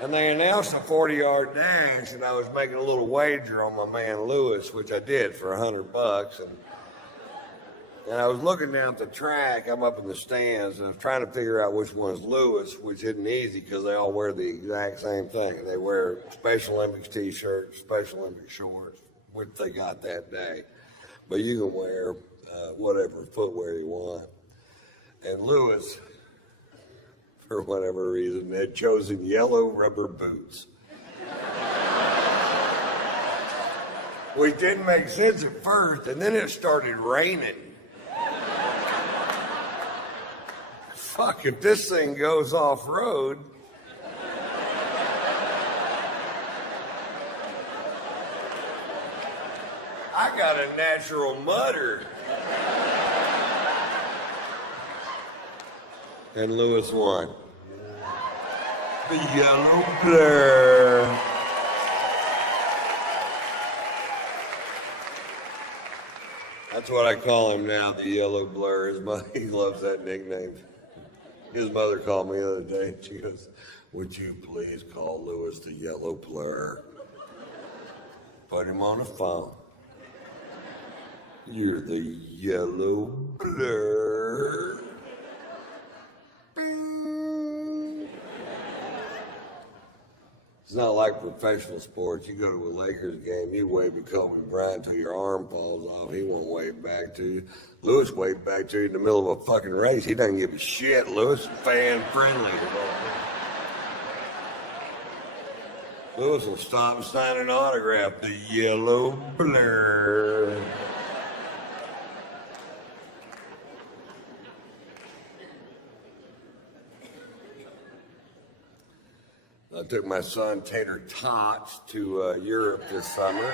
And they announced a 40-yard dash, and I was making a little wager on my man Lewis, which I did for $100. And I was looking down at the track. I'm up in the stands, and I was trying to figure out which one's Lewis, which isn't easy because they all wear the exact same thing. They wear Special Olympics T-shirts, Special Olympics shorts, which they got that day. But you can wear whatever footwear you want. And Lewis, for whatever reason, had chosen yellow rubber boots. Which didn't make sense at first, and then it started raining. Fuck, if this thing goes off-road, I got a natural mudder. And Lewis won. The yellow blur. That's what I call him now, the yellow blur. He loves that nickname. His mother called me the other day. She goes, would you please call Lewis the yellow blur? Put him on the phone. You're the yellow blur. It's not like professional sports. You go to a Lakers game, you wave at Kobe Bryant till your arm falls off. He won't wave back to you. Lewis waved back to you in the middle of a fucking race. He doesn't give a shit. Lewis is fan friendly. Lewis will stop and sign an autograph. The yellow blur. I took my son Tater Tots to Europe this summer.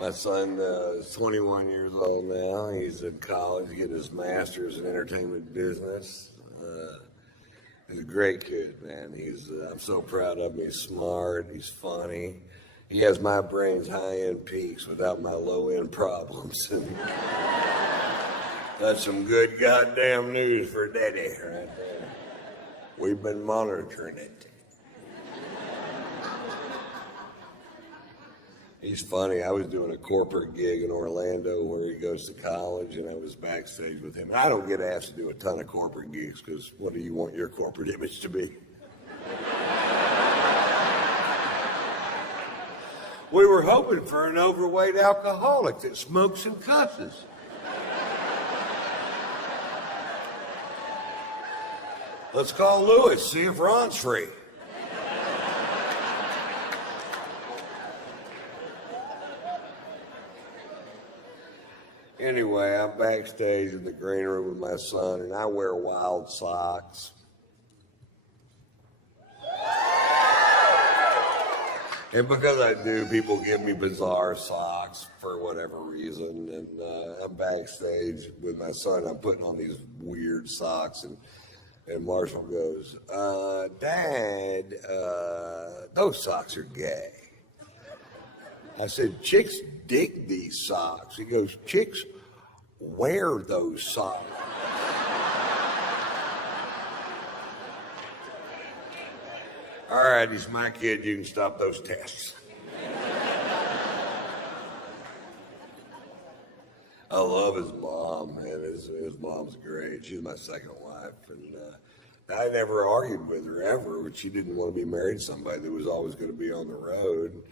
My son is 21 years old now. He's in college, getting his master's in entertainment business. He's a great kid, man. I'm so proud of him. He's smart. He's funny. He has my brain's high-end peaks without my low-end problems. That's some good goddamn news for Daddy right there. We've been monitoring it. He's funny. I was doing a corporate gig in Orlando where he goes to college, and I was backstage with him. I don't get asked to do a ton of corporate gigs because what do you want your corporate image to be? We were hoping for an overweight alcoholic that smokes and cusses. Let's call Lewis, see if Ron's free. Anyway, I'm backstage in the green room with my son, and I wear wild socks. And because I do, people give me bizarre socks for whatever reason. And I'm backstage with my son. I'm putting on these weird socks, and Marshall goes, Dad, those socks are gay. I said, chicks dig these socks. He goes, chicks wear those socks. All right, he's my kid. You can stop those tests. I love his mom, man. His mom's great. She's my second wife. And I never argued with her ever, but she didn't want to be married to somebody that was always going to be on the road.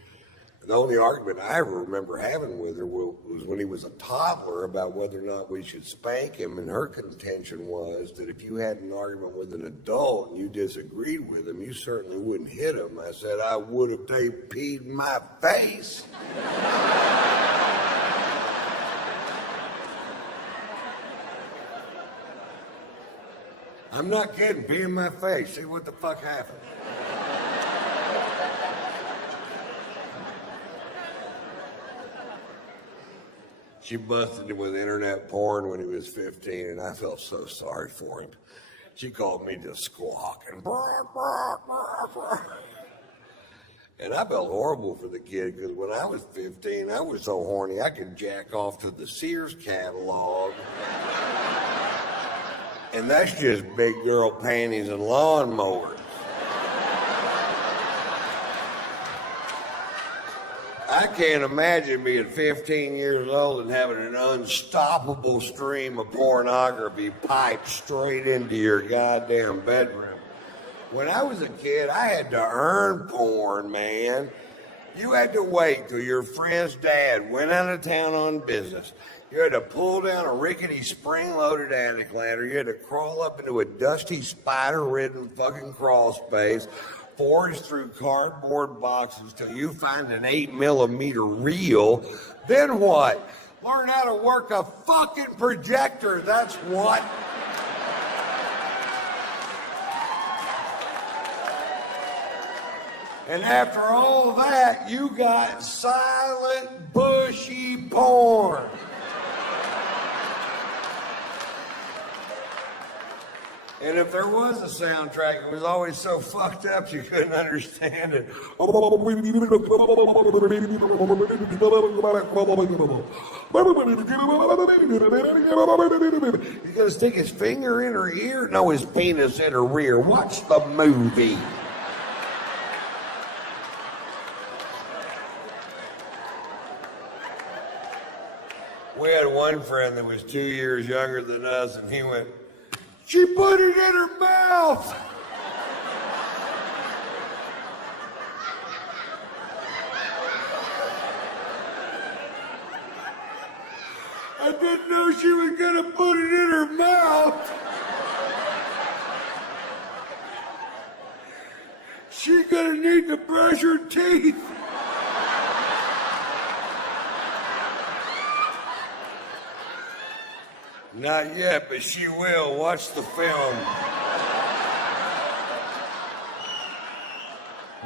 The only argument I ever remember having with her was when he was a toddler about whether or not we should spank him, and her contention was that if you had an argument with an adult and you disagreed with him, you certainly wouldn't hit him. I said, I would if they peed in my face. I'm not kidding, pee in my face. See what the fuck happened. She busted him with internet porn when he was 15, and I felt so sorry for him. She called me just squawking. And I felt horrible for the kid, because when I was 15, I was so horny I could jack off to the Sears catalog. And that's just big girl panties and lawnmowers. I can't imagine being 15 years old and having an unstoppable stream of pornography piped straight into your goddamn bedroom. When I was a kid, I had to earn porn, man. You had to wait till your friend's dad went out of town on business. You had to pull down a rickety spring-loaded attic ladder. You had to crawl up into a dusty, spider-ridden fucking crawl space, forge through cardboard boxes till you find an 8mm reel. Then what? Learn how to work a fucking projector, that's what. And after all that, you got silent, bushy porn. And if there was a soundtrack, it was always so fucked up you couldn't understand it. He's gonna stick his finger in her ear? No, his penis in her rear. Watch the movie. We had one friend that was 2 years younger than us, and he went, she put it in her mouth. I didn't know she was gonna put it in her mouth. She's gonna need to brush her teeth. Not yet, but she will. Watch the film.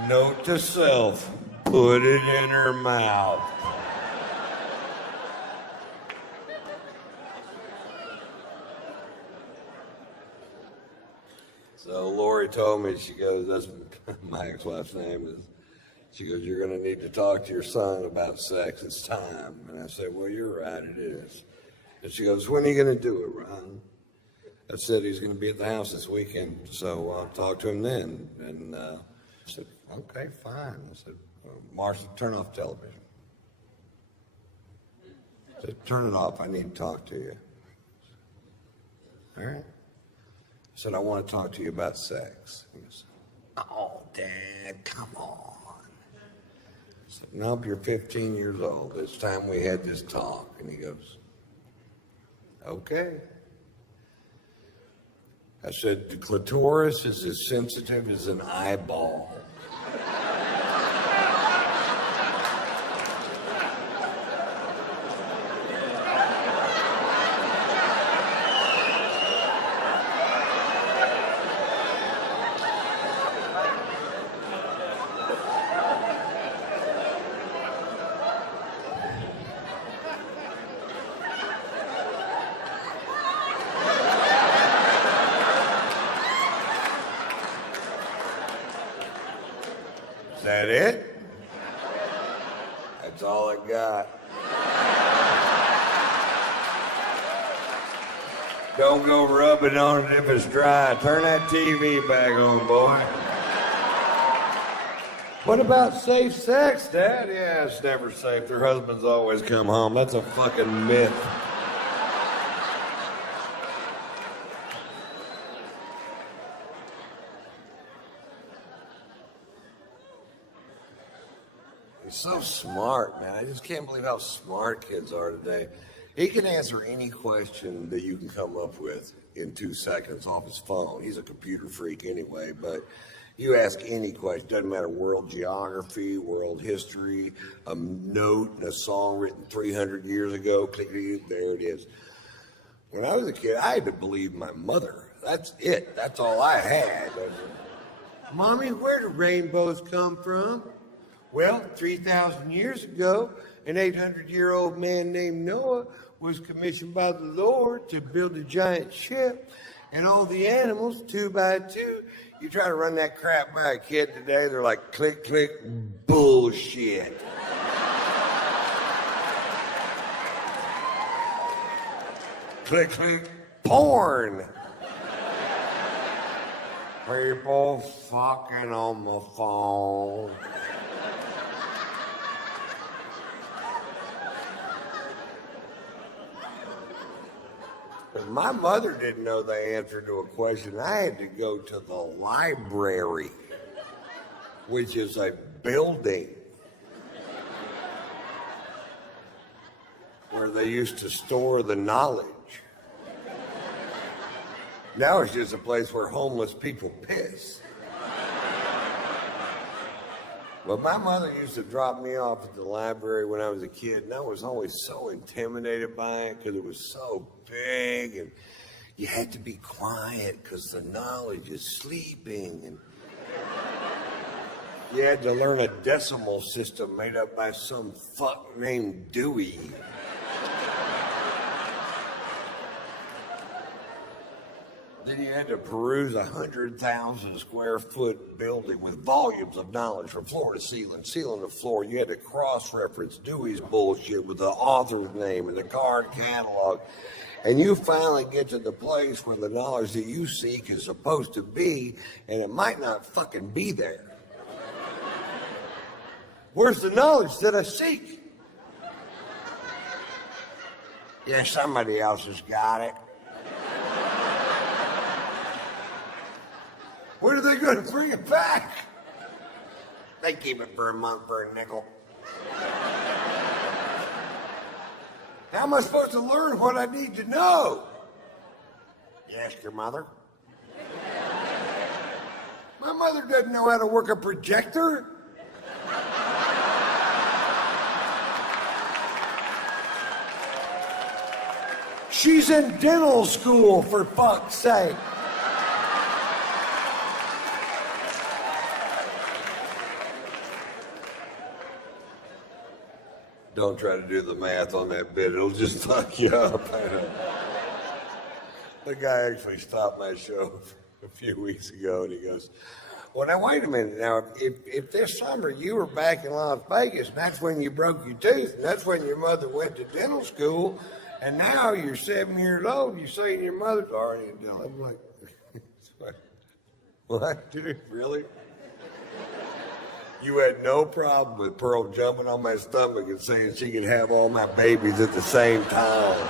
Note to self, put it in her mouth. So Lori told me, she goes, that's my ex-wife's name is, she goes, you're going to need to talk to your son about sex. It's time. And I said, well, you're right, it is. And she goes, when are you going to do it, Ron? I said, he's going to be at the house this weekend, so I'll talk to him then. And I said, okay, fine. I said, Marcia, turn off television. I said, turn it off. I need to talk to you. All right. I said, I want to talk to you about sex. He goes, oh, Dad, come on. I said, no, you're 15 years old. It's time we had this talk. And he goes, okay. I said, the clitoris is as sensitive as an eyeball. that it? That's all I got. Don't go rubbing on it if it's dry. Turn that TV back on, boy. What about safe sex, Dad? Yeah, it's never safe. Their husbands always come home. That's a fucking myth. He's so smart, man. I just can't believe how smart kids are today. He can answer any question that you can come up with in 2 seconds off his phone. He's a computer freak anyway, but you ask any question, doesn't matter, world geography, world history, a note in a song written 300 years ago, click, there it is. When I was a kid, I had to believe my mother. That's it. That's all I had. Mommy, where do rainbows come from? Well, 3,000 years ago, an 800-year-old man named Noah was commissioned by the Lord to build a giant ship, and all the animals, 2 by 2. You try to run that crap by a kid today, they're like, click, click, bullshit. Click, click, porn. People fucking on my phone. But my mother didn't know the answer to a question. I had to go to the library, which is a building where they used to store the knowledge. Now it's just a place where homeless people piss. But my mother used to drop me off at the library when I was a kid, and I was always so intimidated by it because it was so big, and you had to be quiet because the knowledge is sleeping, and you had to learn a decimal system made up by some fuck named Dewey. Then you had to peruse 100,000 square foot building with volumes of knowledge from floor to ceiling, ceiling to floor. You had to cross-reference Dewey's bullshit with the author's name and the card catalog. And you finally get to the place where the knowledge that you seek is supposed to be, and it might not fucking be there. Where's the knowledge that I seek? Yeah, somebody else has got it. When are they going to bring it back? They keep it for a month for a nickel. How am I supposed to learn what I need to know? You ask your mother? My mother doesn't know how to work a projector. She's in dental school, for fuck's sake. Don't try to do the math on that bit. It'll just fuck you up. The guy actually stopped my show a few weeks ago, and he goes, well, now, wait a minute. Now, if this summer you were back in Las Vegas, and that's when you broke your tooth, and that's when your mother went to dental school, and now you're 7 years old, you say your mother's already in dental. I'm like, what? Dude, really? You had no problem with Pearl jumping on my stomach and saying she could have all my babies at the same time.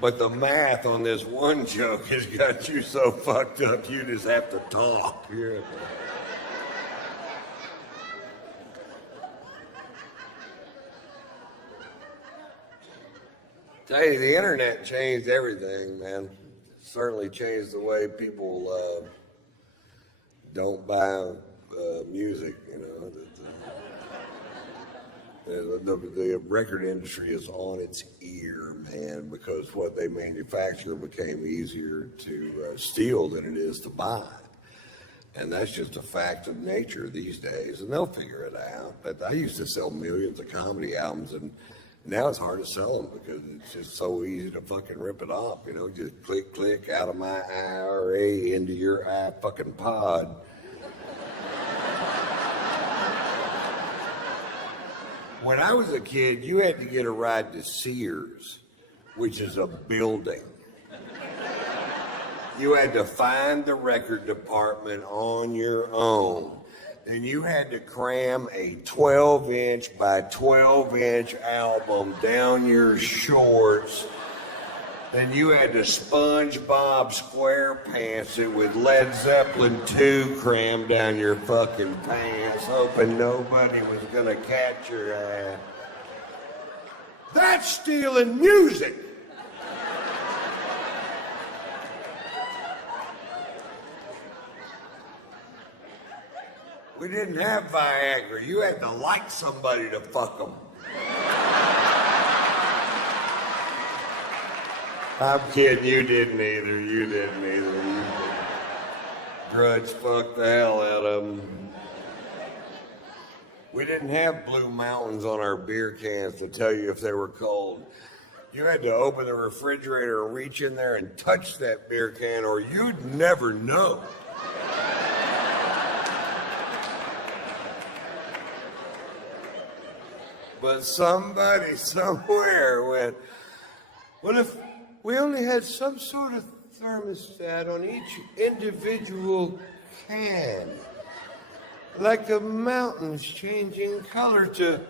But the math on this one joke has got you so fucked up, you just have to talk. Yeah. Tell you, the internet changed everything, man. Certainly changed the way people don't buy music, you know. The record industry is on its ear, man, because what they manufacture became easier to steal than it is to buy. And that's just a fact of nature these days, and they'll figure it out. But I used to sell millions of comedy albums, and now it's hard to sell them because it's just so easy to fucking rip it off, you know. Just click, click, out of my IRA into your fucking pod. When I was a kid, you had to get a ride to Sears, which is a building. You had to find the record department on your own. And you had to cram a 12-inch by 12-inch album down your shorts. And you had to SpongeBob SquarePants it with Led Zeppelin 2 crammed down your fucking pants, hoping nobody was gonna catch your ass. That's stealing music! We didn't have Viagra. You had to like somebody to fuck them. I'm kidding. You didn't either. You didn't either. Grudge fucked the hell out of them. We didn't have Blue Mountains on our beer cans to tell you if they were cold. You had to open the refrigerator and reach in there and touch that beer can, or you'd never know. But somebody somewhere went, what if we only had some sort of thermostat on each individual can? Like the mountains changing color to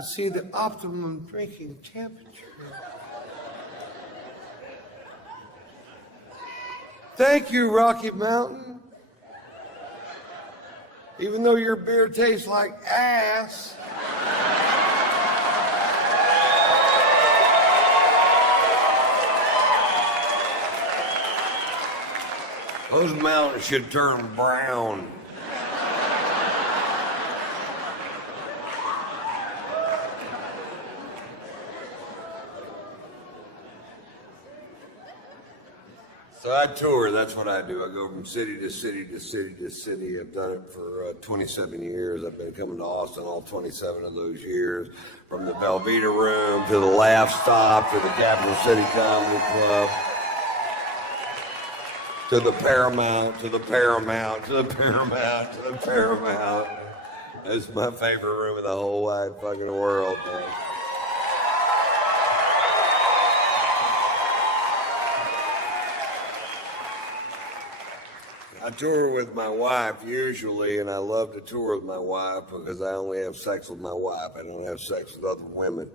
see the optimum drinking temperature. Thank you, Rocky Mountain. Even though your beer tastes like ass. Those mountains should turn brown. So I tour, that's what I do. I go from city to city to city to city. I've done it for 27 years. I've been coming to Austin all 27 of those years. From the Velveeta Room to the Laugh Stop to the Capital City Comedy Club to the Paramount, to the Paramount, to the Paramount, to the Paramount. That's my favorite room in the whole wide fucking world, man. I tour with my wife usually, and I love to tour with my wife because I only have sex with my wife. I don't have sex with other women.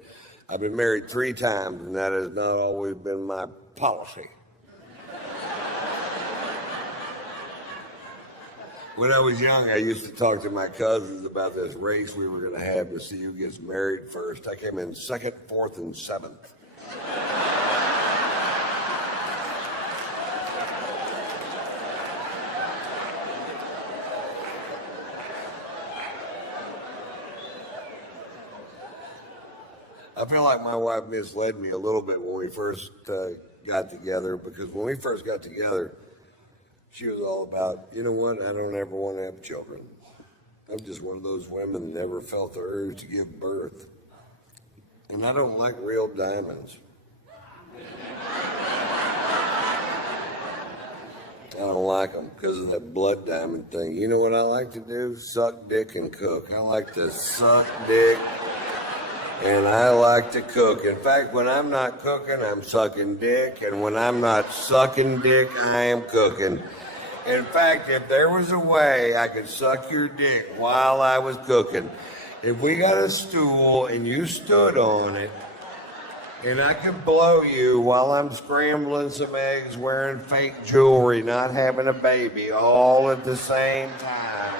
I've been married 3 times, and that has not always been my policy. When I was young, I used to talk to my cousins about this race we were going to have to see who gets married first. I came in 2nd, 4th, and 7th. I feel like my wife misled me a little bit when we first got together, because when we first got together, she was all about, you know what, I don't ever want to have children. I'm just one of those women that never felt the urge to give birth. And I don't like real diamonds. I don't like them because of that blood diamond thing. You know what I like to do? Suck dick and cook. I like to suck dick and I like to cook. In fact, when I'm not cooking, I'm sucking dick. And when I'm not sucking dick, I am cooking. In fact, if there was a way I could suck your dick while I was cooking, if we got a stool and you stood on it, and I could blow you while I'm scrambling some eggs, wearing fake jewelry, not having a baby, all at the same time.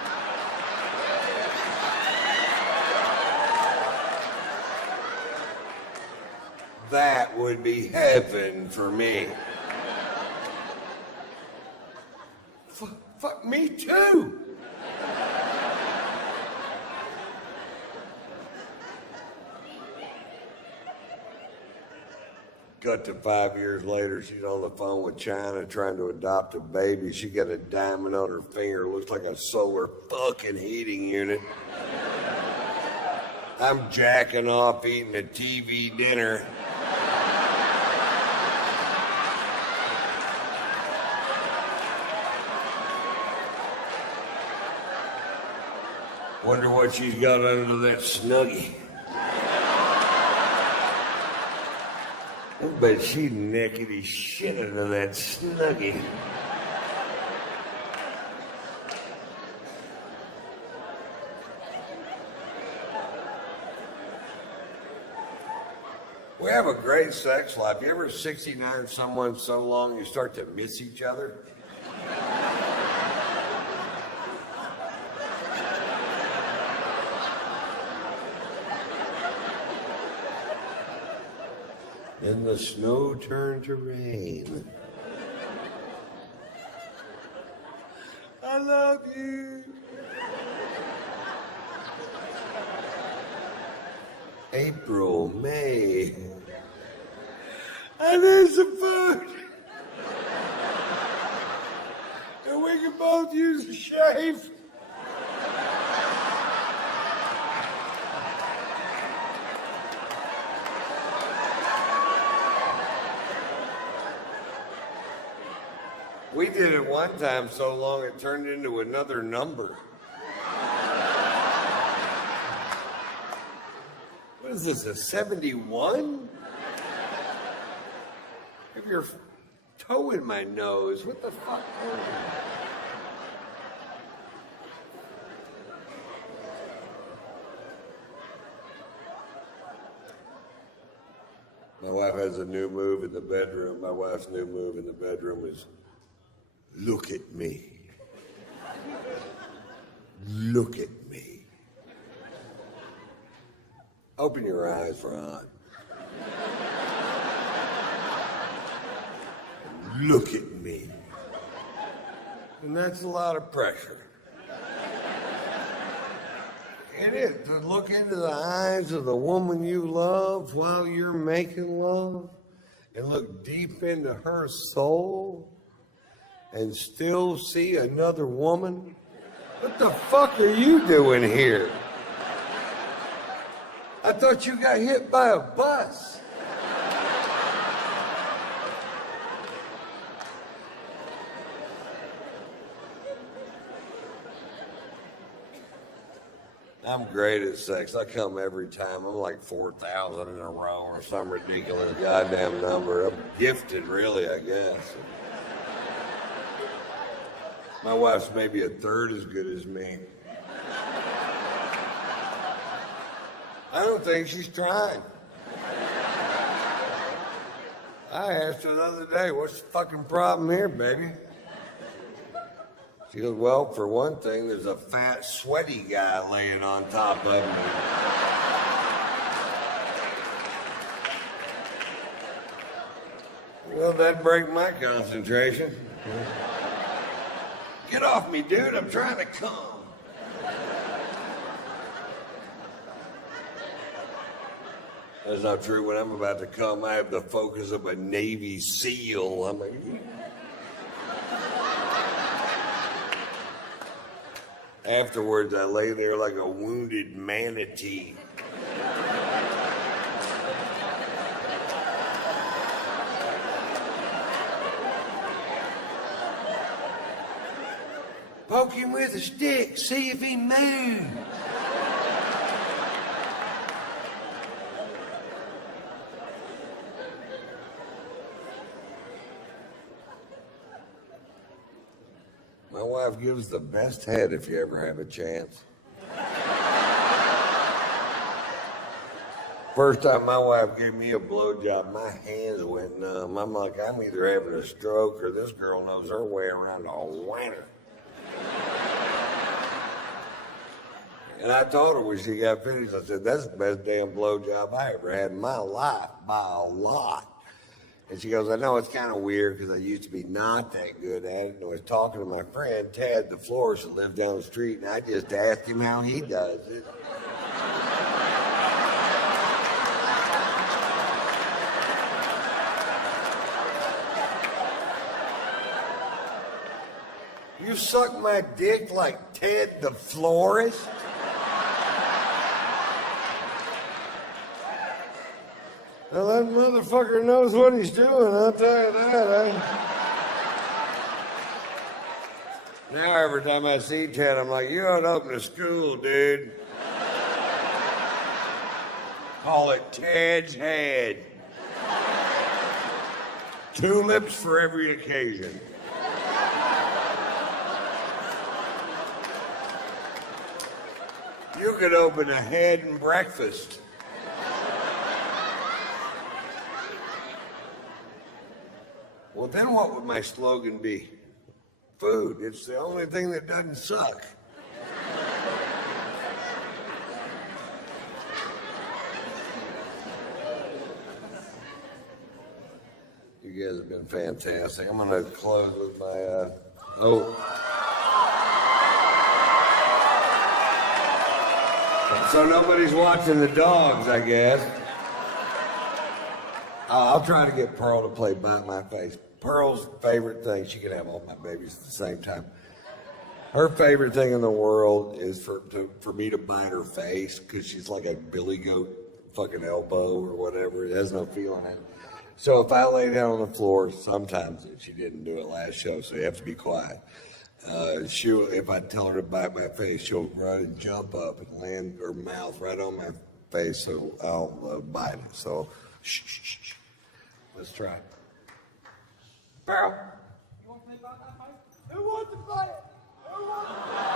That would be heaven for me. Fuck me too. Cut to 5 years later, she's on the phone with China trying to adopt a baby. She got a diamond on her finger. Looks like a solar fucking heating unit. I'm jacking off eating a TV dinner. Wonder what she's got under that snuggie. I bet she naked shit under that snuggie. We have a great sex life. You ever 69 someone so long you start to miss each other? Then the snow turned to rain. I love you. April, May. I need some food. And we can both use a shave. We did it one time so long it turned into another number. What is this, a 71? Have your toe in my nose. What the fuck? My wife has a new move in the bedroom. My wife's new move in the bedroom is, look at me. Look at me. Open your eyes, Ron. Look at me. And that's a lot of pressure. It is to look into the eyes of the woman you love while you're making love and look deep into her soul and still see another woman. What the fuck are you doing here? I thought you got hit by a bus. I'm great at sex. I come every time. I'm like 4,000 in a row or some ridiculous goddamn number. I'm gifted, really, I guess. My wife's maybe a third as good as me. I don't think she's trying. I asked her the other day, what's the fucking problem here, baby? She goes, well, for one thing, there's a fat, sweaty guy laying on top of me. Well, that'd break my concentration. Get off me, dude. I'm trying to come. That's not true. When I'm about to come, I have the focus of a Navy SEAL. I'm like... Afterwards, I lay there like a wounded manatee. Poke him with a stick, see if he moves. My wife gives the best head if you ever have a chance. First time my wife gave me a blowjob, my hands went numb. I'm like, I'm either having a stroke or this girl knows her way around a whiner. And I told her when she got finished, I said, that's the best damn blowjob I ever had in my life, by a lot. And she goes, I know it's kind of weird because I used to be not that good at it. And I was talking to my friend, Ted, the florist that lived down the street, and I just asked him how he does it. You suck my dick like Ted, the florist? Well, that motherfucker knows what he's doing, I'll tell you that, Now every time I see Ted, I'm like, you ought to open a school, dude. Call it Ted's Head. Tulips for every occasion. You could open a head and breakfast. Well, then what would my slogan be? Food. It's the only thing that doesn't suck. You guys have been fantastic. I'm going to close with my, So nobody's watching the dogs, I guess. I'll try to get Pearl to play Bite My Face. Pearl's favorite thing, she can have all my babies at the same time. Her favorite thing in the world is for me to bite her face, because she's like a billy goat fucking elbow or whatever. It has no feeling in it. So if I lay down on the floor, sometimes, she didn't do it last show, so you have to be quiet. If I tell her to bite my face, she'll run and jump up and land her mouth right on my face, so I'll bite it. So, shh. Let's try. Pearl. You want to play about that fight? Who wants to play it? Who wants to play it?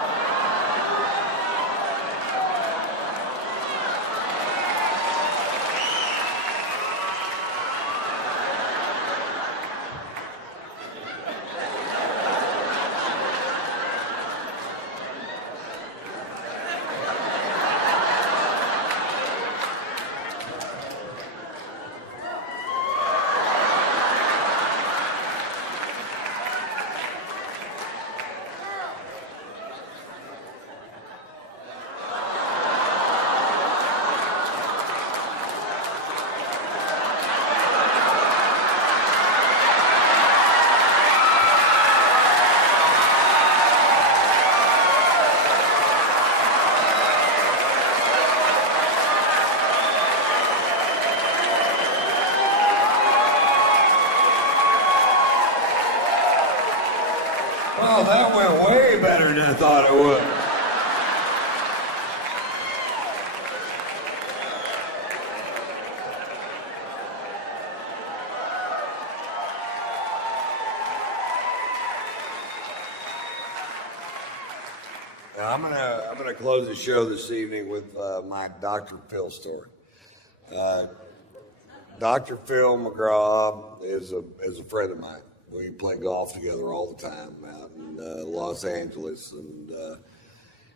Oh, that went way better than I thought it would. Now, I'm gonna close the show this evening with my Dr. Phil story. Dr. Phil McGraw is a friend of mine. We play golf together all the time out in Los Angeles, and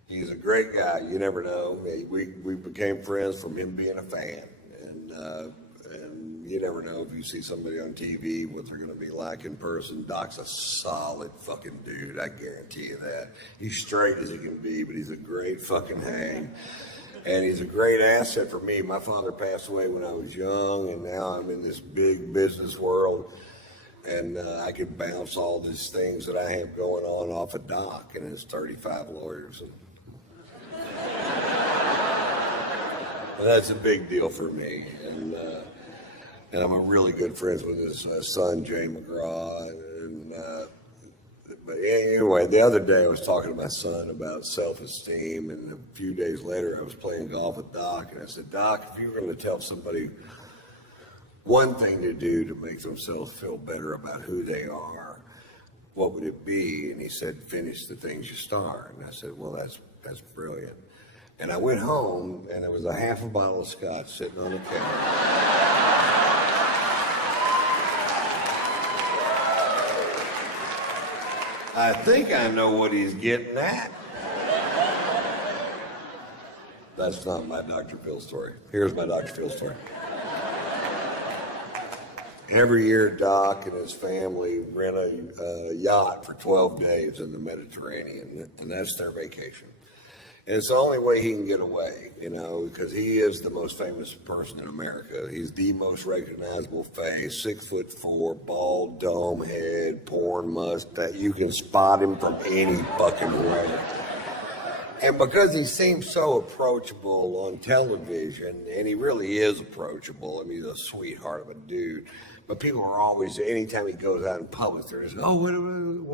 he's a great guy. You never know. We became friends from him being a fan, and you never know if you see somebody on TV what they're going to be like in person. Doc's a solid fucking dude, I guarantee you that. He's straight as he can be, but he's a great fucking hang. And he's a great asset for me. My father passed away when I was young, and now I'm in this big business world. And I can bounce all these things that I have going on off of Doc and his 35 lawyers. And that's a big deal for me. And I'm a really good friends with his son, Jay McGraw. But anyway, the other day I was talking to my son about self-esteem, and a few days later I was playing golf with Doc, and I said, Doc, if you were going to tell somebody one thing to do to make themselves feel better about who they are, what would it be? And he said, finish the things you start. And I said, well, that's brilliant. And I went home, and there was a half a bottle of scotch sitting on the counter. I think I know what he's getting at. That's not my Dr. Phil story. Here's my Dr. Phil story. Every year, Doc and his family rent a yacht for 12 days in the Mediterranean, and that's their vacation. And it's the only way he can get away, because he is the most famous person in America. He's the most recognizable face, 6'4", bald, dome head, porn mustache. You can spot him from any fucking road. And because he seems so approachable on television, and he really is approachable, I mean, he's a sweetheart of a dude, But people are always, anytime he goes out in public, they're just, oh, what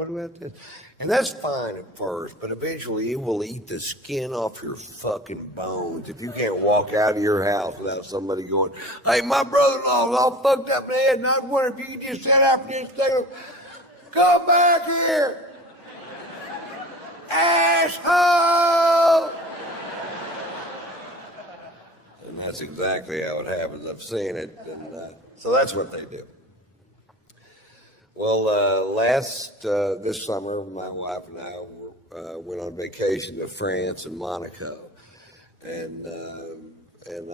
about this? And that's fine at first, but eventually it will eat the skin off your fucking bones if you can't walk out of your house without somebody going, hey, my brother-in-law's all fucked up in the head, and I wonder if you could just sit out for just a second. Come back here, asshole! And that's exactly how it happens. I've seen it, and so that's what they do. Well, this summer, my wife and I went on vacation to France and Monaco, and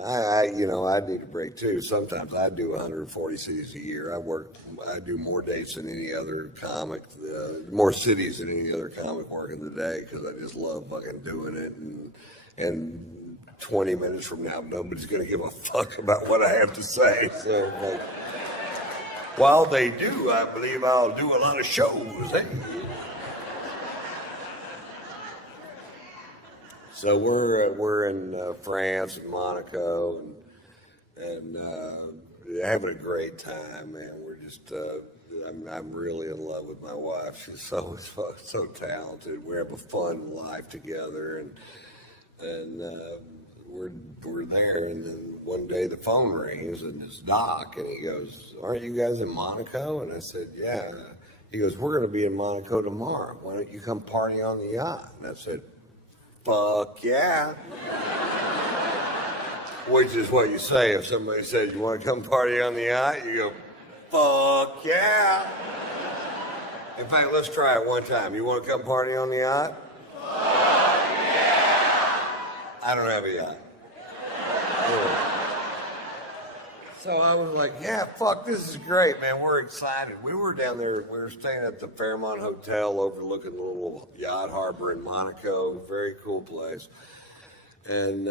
I need a break too. Sometimes I do 140 cities a year. I do more dates than any other comic, more cities than any other comic working the day because I just love fucking doing it. And 20 minutes from now, nobody's gonna give a fuck about what I have to say. So, like, while they do, I believe I'll do a lot of shows. Hey. So we're in France and Monaco and having a great time, man. We're just I'm really in love with my wife. She's so talented. We have a fun life together, and we're there. And then one day the phone rings and it's Doc, and he goes, "Aren't you guys in Monaco?" And I said, "Yeah." He goes, "We're going to be in Monaco tomorrow. Why don't you come party on the yacht?" And I said, fuck yeah. Which is what you say if somebody says, you want to come party on the yacht? You go, fuck yeah. In fact, let's try it one time. You want to come party on the yacht? Fuck yeah. I don't have a yacht. So I was like, yeah, fuck, this is great, man. We're excited. We were down there, we were staying at the Fairmont Hotel overlooking the little yacht harbor in Monaco. Very cool place. And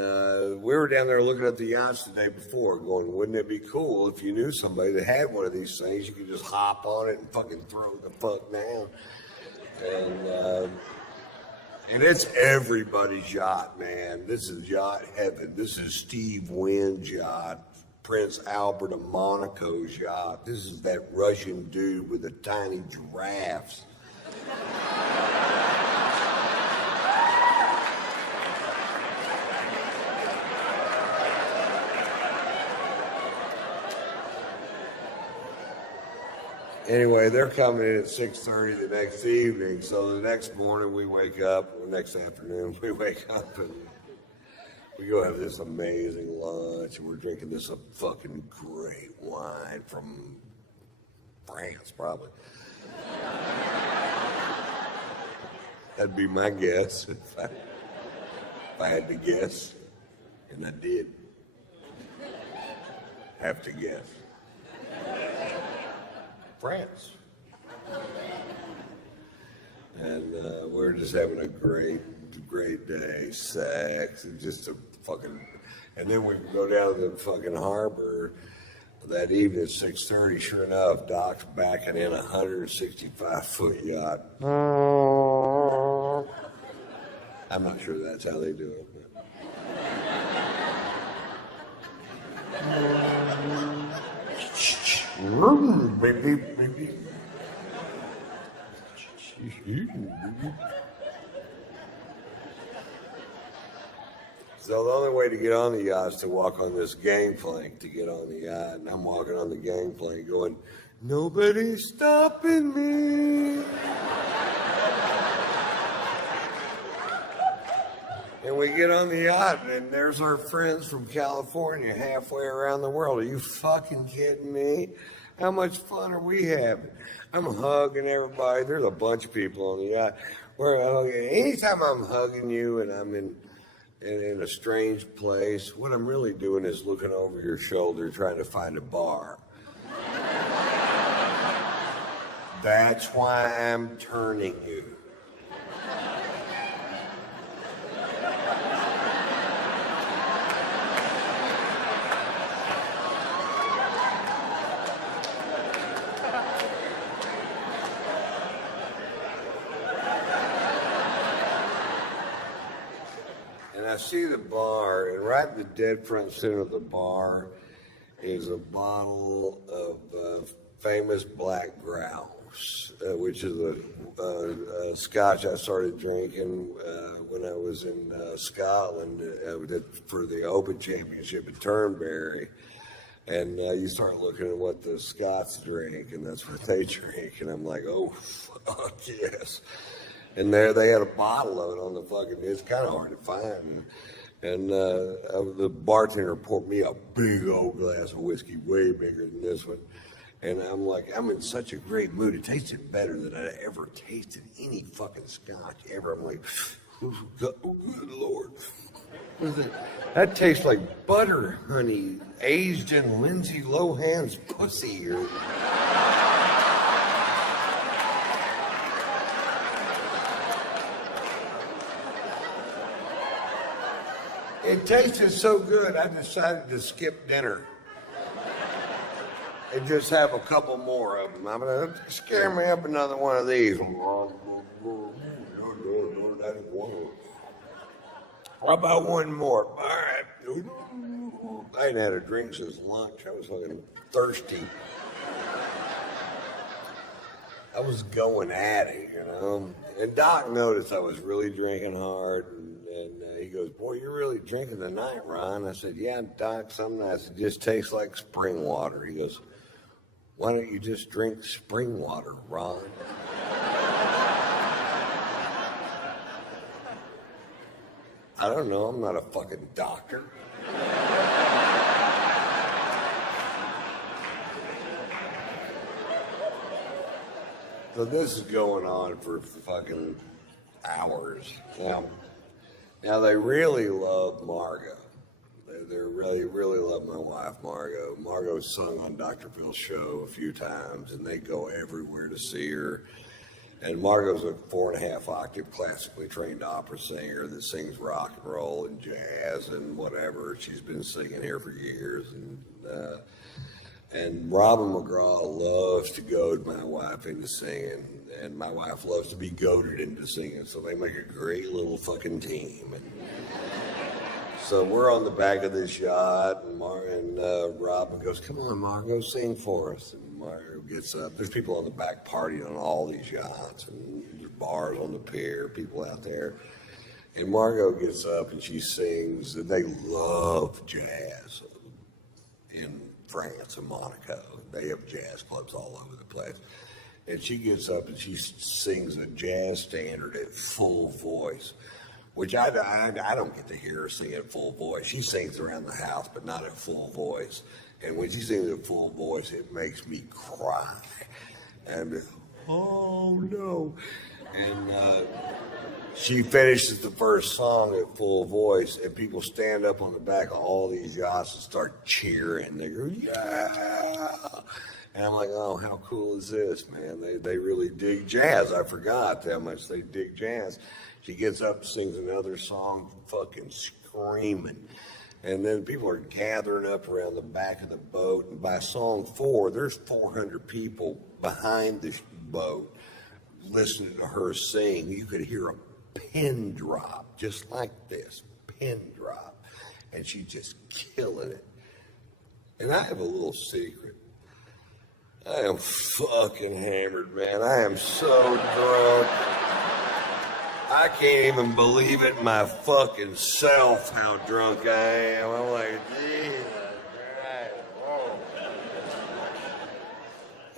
we were down there looking at the yachts the day before, going, wouldn't it be cool if you knew somebody that had one of these things? You could just hop on it and fucking throw the fuck down. And it's everybody's yacht, man. This is yacht heaven. This is Steve Wynn's yacht. Prince Albert of Monaco's yacht. This is that Russian dude with the tiny giraffes. Anyway, they're coming in at 6:30 the next evening, so the next morning we wake up, or next afternoon we wake up and we go have this amazing lunch, and we're drinking this fucking great wine from France, probably. That'd be my guess if I had to guess, and I did have to guess. France. And we're just having a great day, sex, and just a fucking, and then we go down to the fucking harbor that evening at 6:30. Sure enough, Doc's backing in a 165-foot yacht. I'm not sure that's how they do it. Maybe. So the only way to get on the yacht is to walk on this gangplank to get on the yacht. And I'm walking on the gangplank going, nobody's stopping me. And we get on the yacht, and there's our friends from California halfway around the world. Are you fucking kidding me? How much fun are we having? I'm hugging everybody. There's a bunch of people on the yacht. We're hugging. Anytime I'm hugging you and I'm in a strange place, what I'm really doing is looking over your shoulder trying to find a bar. That's why I'm turning you. I see the bar, and right in the dead front center of the bar is a bottle of famous black grouse, which is a scotch I started drinking when I was in Scotland for the Open Championship at Turnberry. And you start looking at what the Scots drink, and that's what they drink. And I'm like, oh, fuck yes. And there they had a bottle of it on the fucking, it's kind of hard to find. And the bartender poured me a big old glass of whiskey, way bigger than this one. And I'm like, I'm in such a great mood. It tasted better than I'd ever tasted any fucking scotch ever. I'm like, oh, good Lord. That tastes like butter, honey, aged in Lindsay Lohan's pussy. It tasted so good, I decided to skip dinner and just have a couple more of them. I'm gonna scare me up another one of these. How about one more? All right. I hadn't had a drink since lunch. I was fucking thirsty. I was going at it, you know. And Doc noticed I was really drinking hard, and he goes, "Boy, you're really drinking tonight, Ron." I said, "Yeah, Doc, some nights it just tastes like spring water." He goes, "Why don't you just drink spring water, Ron?" I don't know, I'm not a fucking doctor. So this is going on for fucking hours. Now they really love Margot. They really love my wife, Margot. Margot's sung on Dr. Phil's show a few times, and they go everywhere to see her. And Margot's a 4.5 octave classically trained opera singer that sings rock and roll and jazz and whatever. She's been singing here for years. And Robin McGraw loves to goad my wife into singing, and my wife loves to be goaded into singing, so they make a great little fucking team. And so we're on the back of this yacht, and Robin goes, "Come on, Margot, sing for us." And Margot gets up. There's people on the back partying on all these yachts, and there's bars on the pier, people out there. And Margot gets up and she sings, and they love jazz in France and Monaco. They have jazz clubs all over the place. And she gets up and she sings a jazz standard at full voice, which I don't get to hear her sing at full voice. She sings around the house, but not at full voice. And when she sings at full voice, it makes me cry. And, oh no. And she finishes the first song at full voice, and people stand up on the back of all these yachts and start cheering. They go, yeah. And I'm like, oh, how cool is this, man? They really dig jazz. I forgot how much they dig jazz. She gets up and sings another song, fucking screaming. And then people are gathering up around the back of the boat. And by song 4, there's 400 people behind the boat listening to her sing. You could hear a pin drop, just like this, pin drop. And she's just killing it. And I have a little secret. I am fucking hammered, man. I am so drunk. I can't even believe it my fucking self how drunk I am. I'm like, Jesus Christ. Whoa.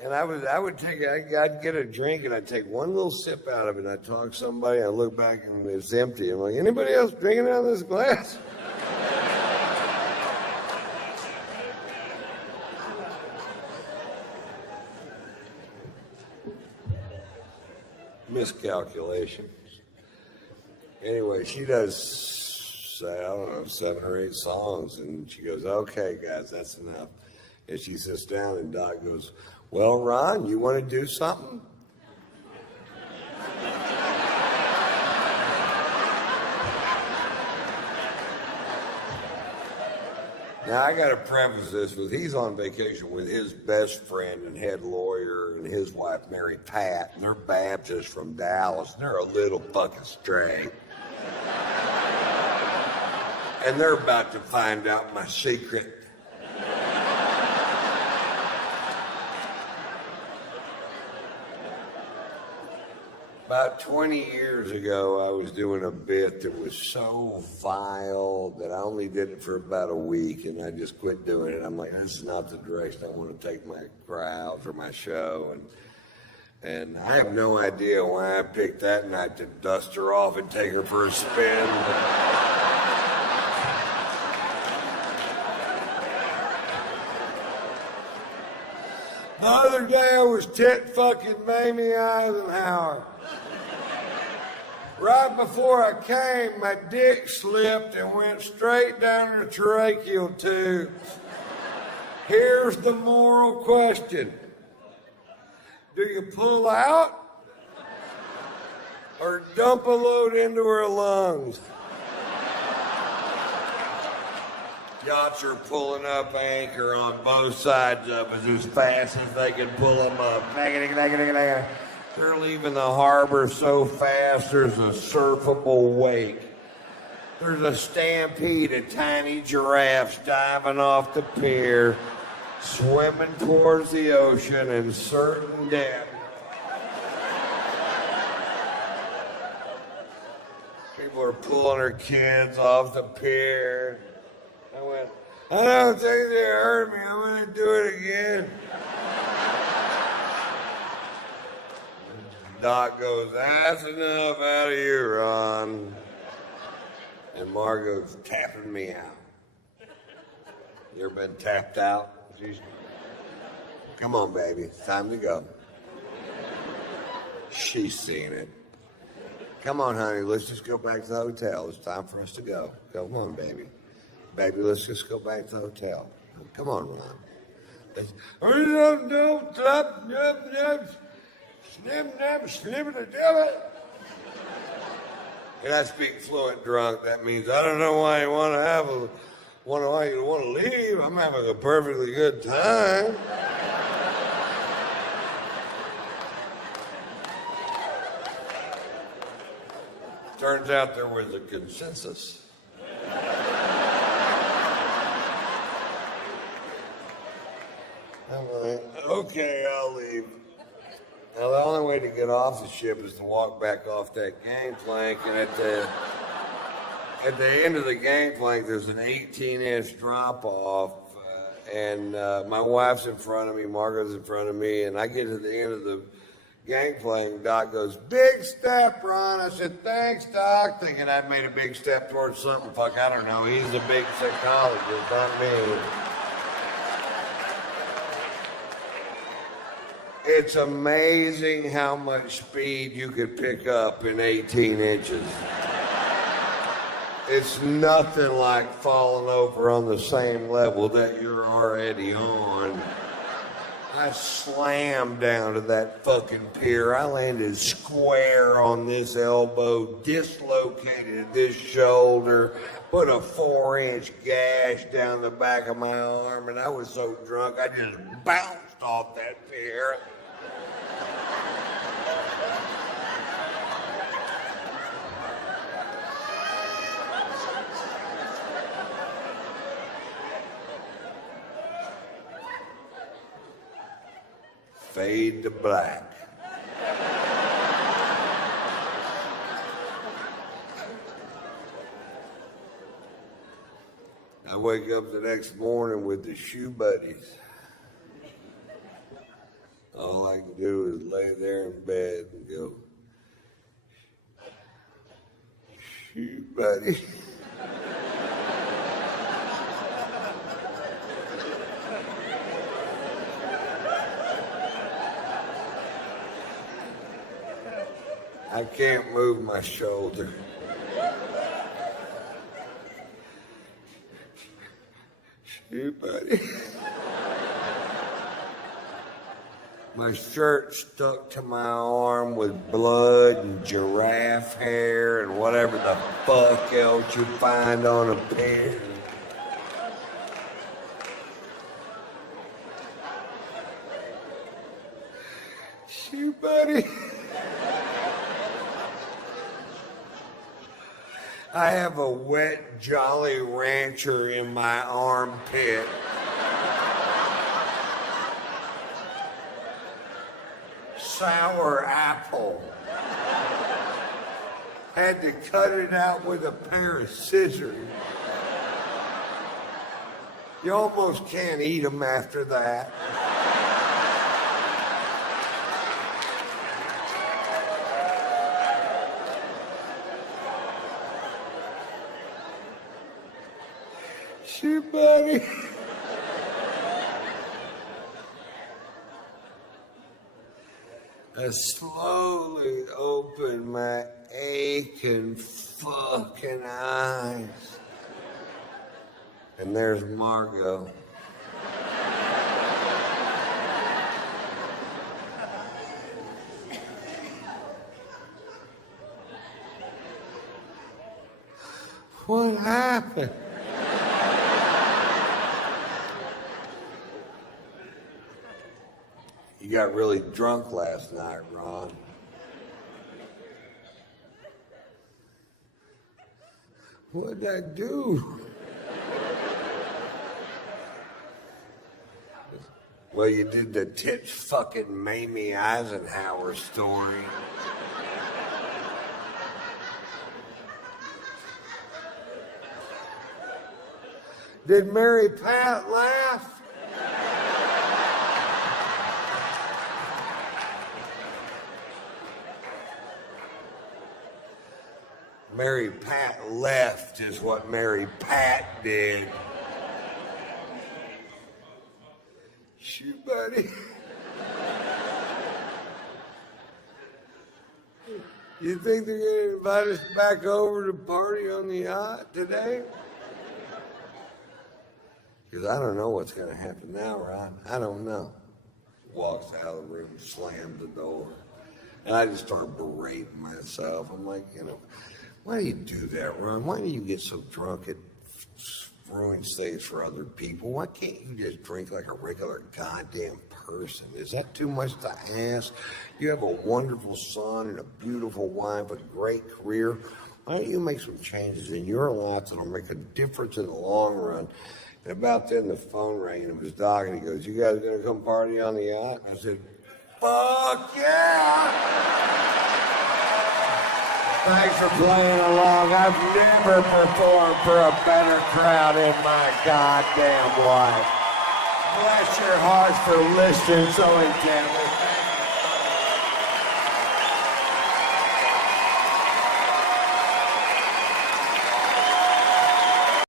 And I'd get a drink and I'd take one little sip out of it and I'd talk to somebody, I'd look back and it's empty. I'm like, anybody else drinking out of this glass? Miscalculation. Anyway, she does, I don't know, 7 or 8 songs, and she goes, okay, guys, that's enough. And she sits down, and Doc goes, well, Ron, you want to do something? Now, I got to preface this with he's on vacation with his best friend and head lawyer and his wife, Mary Pat, and they're Baptists from Dallas. And they're a little fucking straight. And they're about to find out my secret. About 20 years ago, I was doing a bit that was so vile that I only did it for about a week, and I just quit doing it. I'm like, this is not the direction I want to take my crowd or my show. And I have no idea why I picked that night to dust her off and take her for a spin. The other day I was tit fucking Mamie Eisenhower. Right before I came, my dick slipped and went straight down the tracheal tube. Here's the moral question. Do you pull out or dump a load into her lungs? Yachts are pulling up anchor on both sides of us as fast as they can pull them up. They're leaving the harbor so fast there's a surfable wake. There's a stampede of tiny giraffes diving off the pier, swimming towards the ocean in certain death. People are pulling their kids off the pier. I went, I don't think they hurt me. I'm going to do it again. Doc goes, that's enough out of you, Ron. And Margot's tapping me out. You ever been tapped out? Come on, baby. It's time to go. She's seen it. Come on, honey. Let's just go back to the hotel. It's time for us to go. Come on, baby. Baby, let's just go back to the hotel. Come on, Ron. Don't stop. And I speak fluent drunk. That means I don't know why you want to leave. I'm having a perfectly good time. Turns out there was a consensus. I'm like, okay, I'll leave. Now, the only way to get off the ship is to walk back off that gangplank, and at the end of the gangplank, there's an 18-inch drop-off, and my wife's in front of me, Margot's in front of me, and I get to the end of the gangplank, Doc goes, big step, Ron. I said, thanks, Doc, thinking I'd made a big step towards something. Fuck, I don't know. He's a big psychologist, not me. It's amazing how much speed you could pick up in 18 inches. It's nothing like falling over on the same level that you're already on. I slammed down to that fucking pier. I landed square on this elbow, dislocated this shoulder, put a 4-inch gash down the back of my arm, and I was so drunk I just bounced off that pier. Fade to black. I wake up the next morning with the shoe buddies. All I can do is lay there in bed and go, shoe buddy. I can't move my shoulder. Shoe buddy. My shirt stuck to my arm with blood and giraffe hair and whatever the fuck else you find on a pier. Shoe buddy. I have a wet Jolly Rancher in my armpit. sour apple. Had to cut it out with a pair of scissors. You almost can't eat them after that. Shit, buddy. I slowly opened my aching fucking eyes. And there's Margot. What happened? You got really drunk last night, Ron. What'd I do? Well, you did the tits fucking Mamie Eisenhower story. Did Mary Pat laugh? Mary Pat left is what Mary Pat did. Shoot, buddy. You think they're going to invite us back over to party on the yacht today? Because I don't know what's going to happen now, Ron. I don't know. Walks out of the room, slams the door. And I just start berating myself. I'm like, why do you do that, Ron? Why do you get so drunk it ruins things for other people? Why can't you just drink like a regular goddamn person? Is that too much to ask? You have a wonderful son and a beautiful wife, a great career. Why don't you make some changes in your life that'll make a difference in the long run? And about then the phone rang and it was Doc and he goes, "You guys gonna come party on the yacht?" And I said, "Fuck yeah!" Thanks for playing along. I've never performed for a better crowd in my goddamn life. Bless your hearts for listening so intently.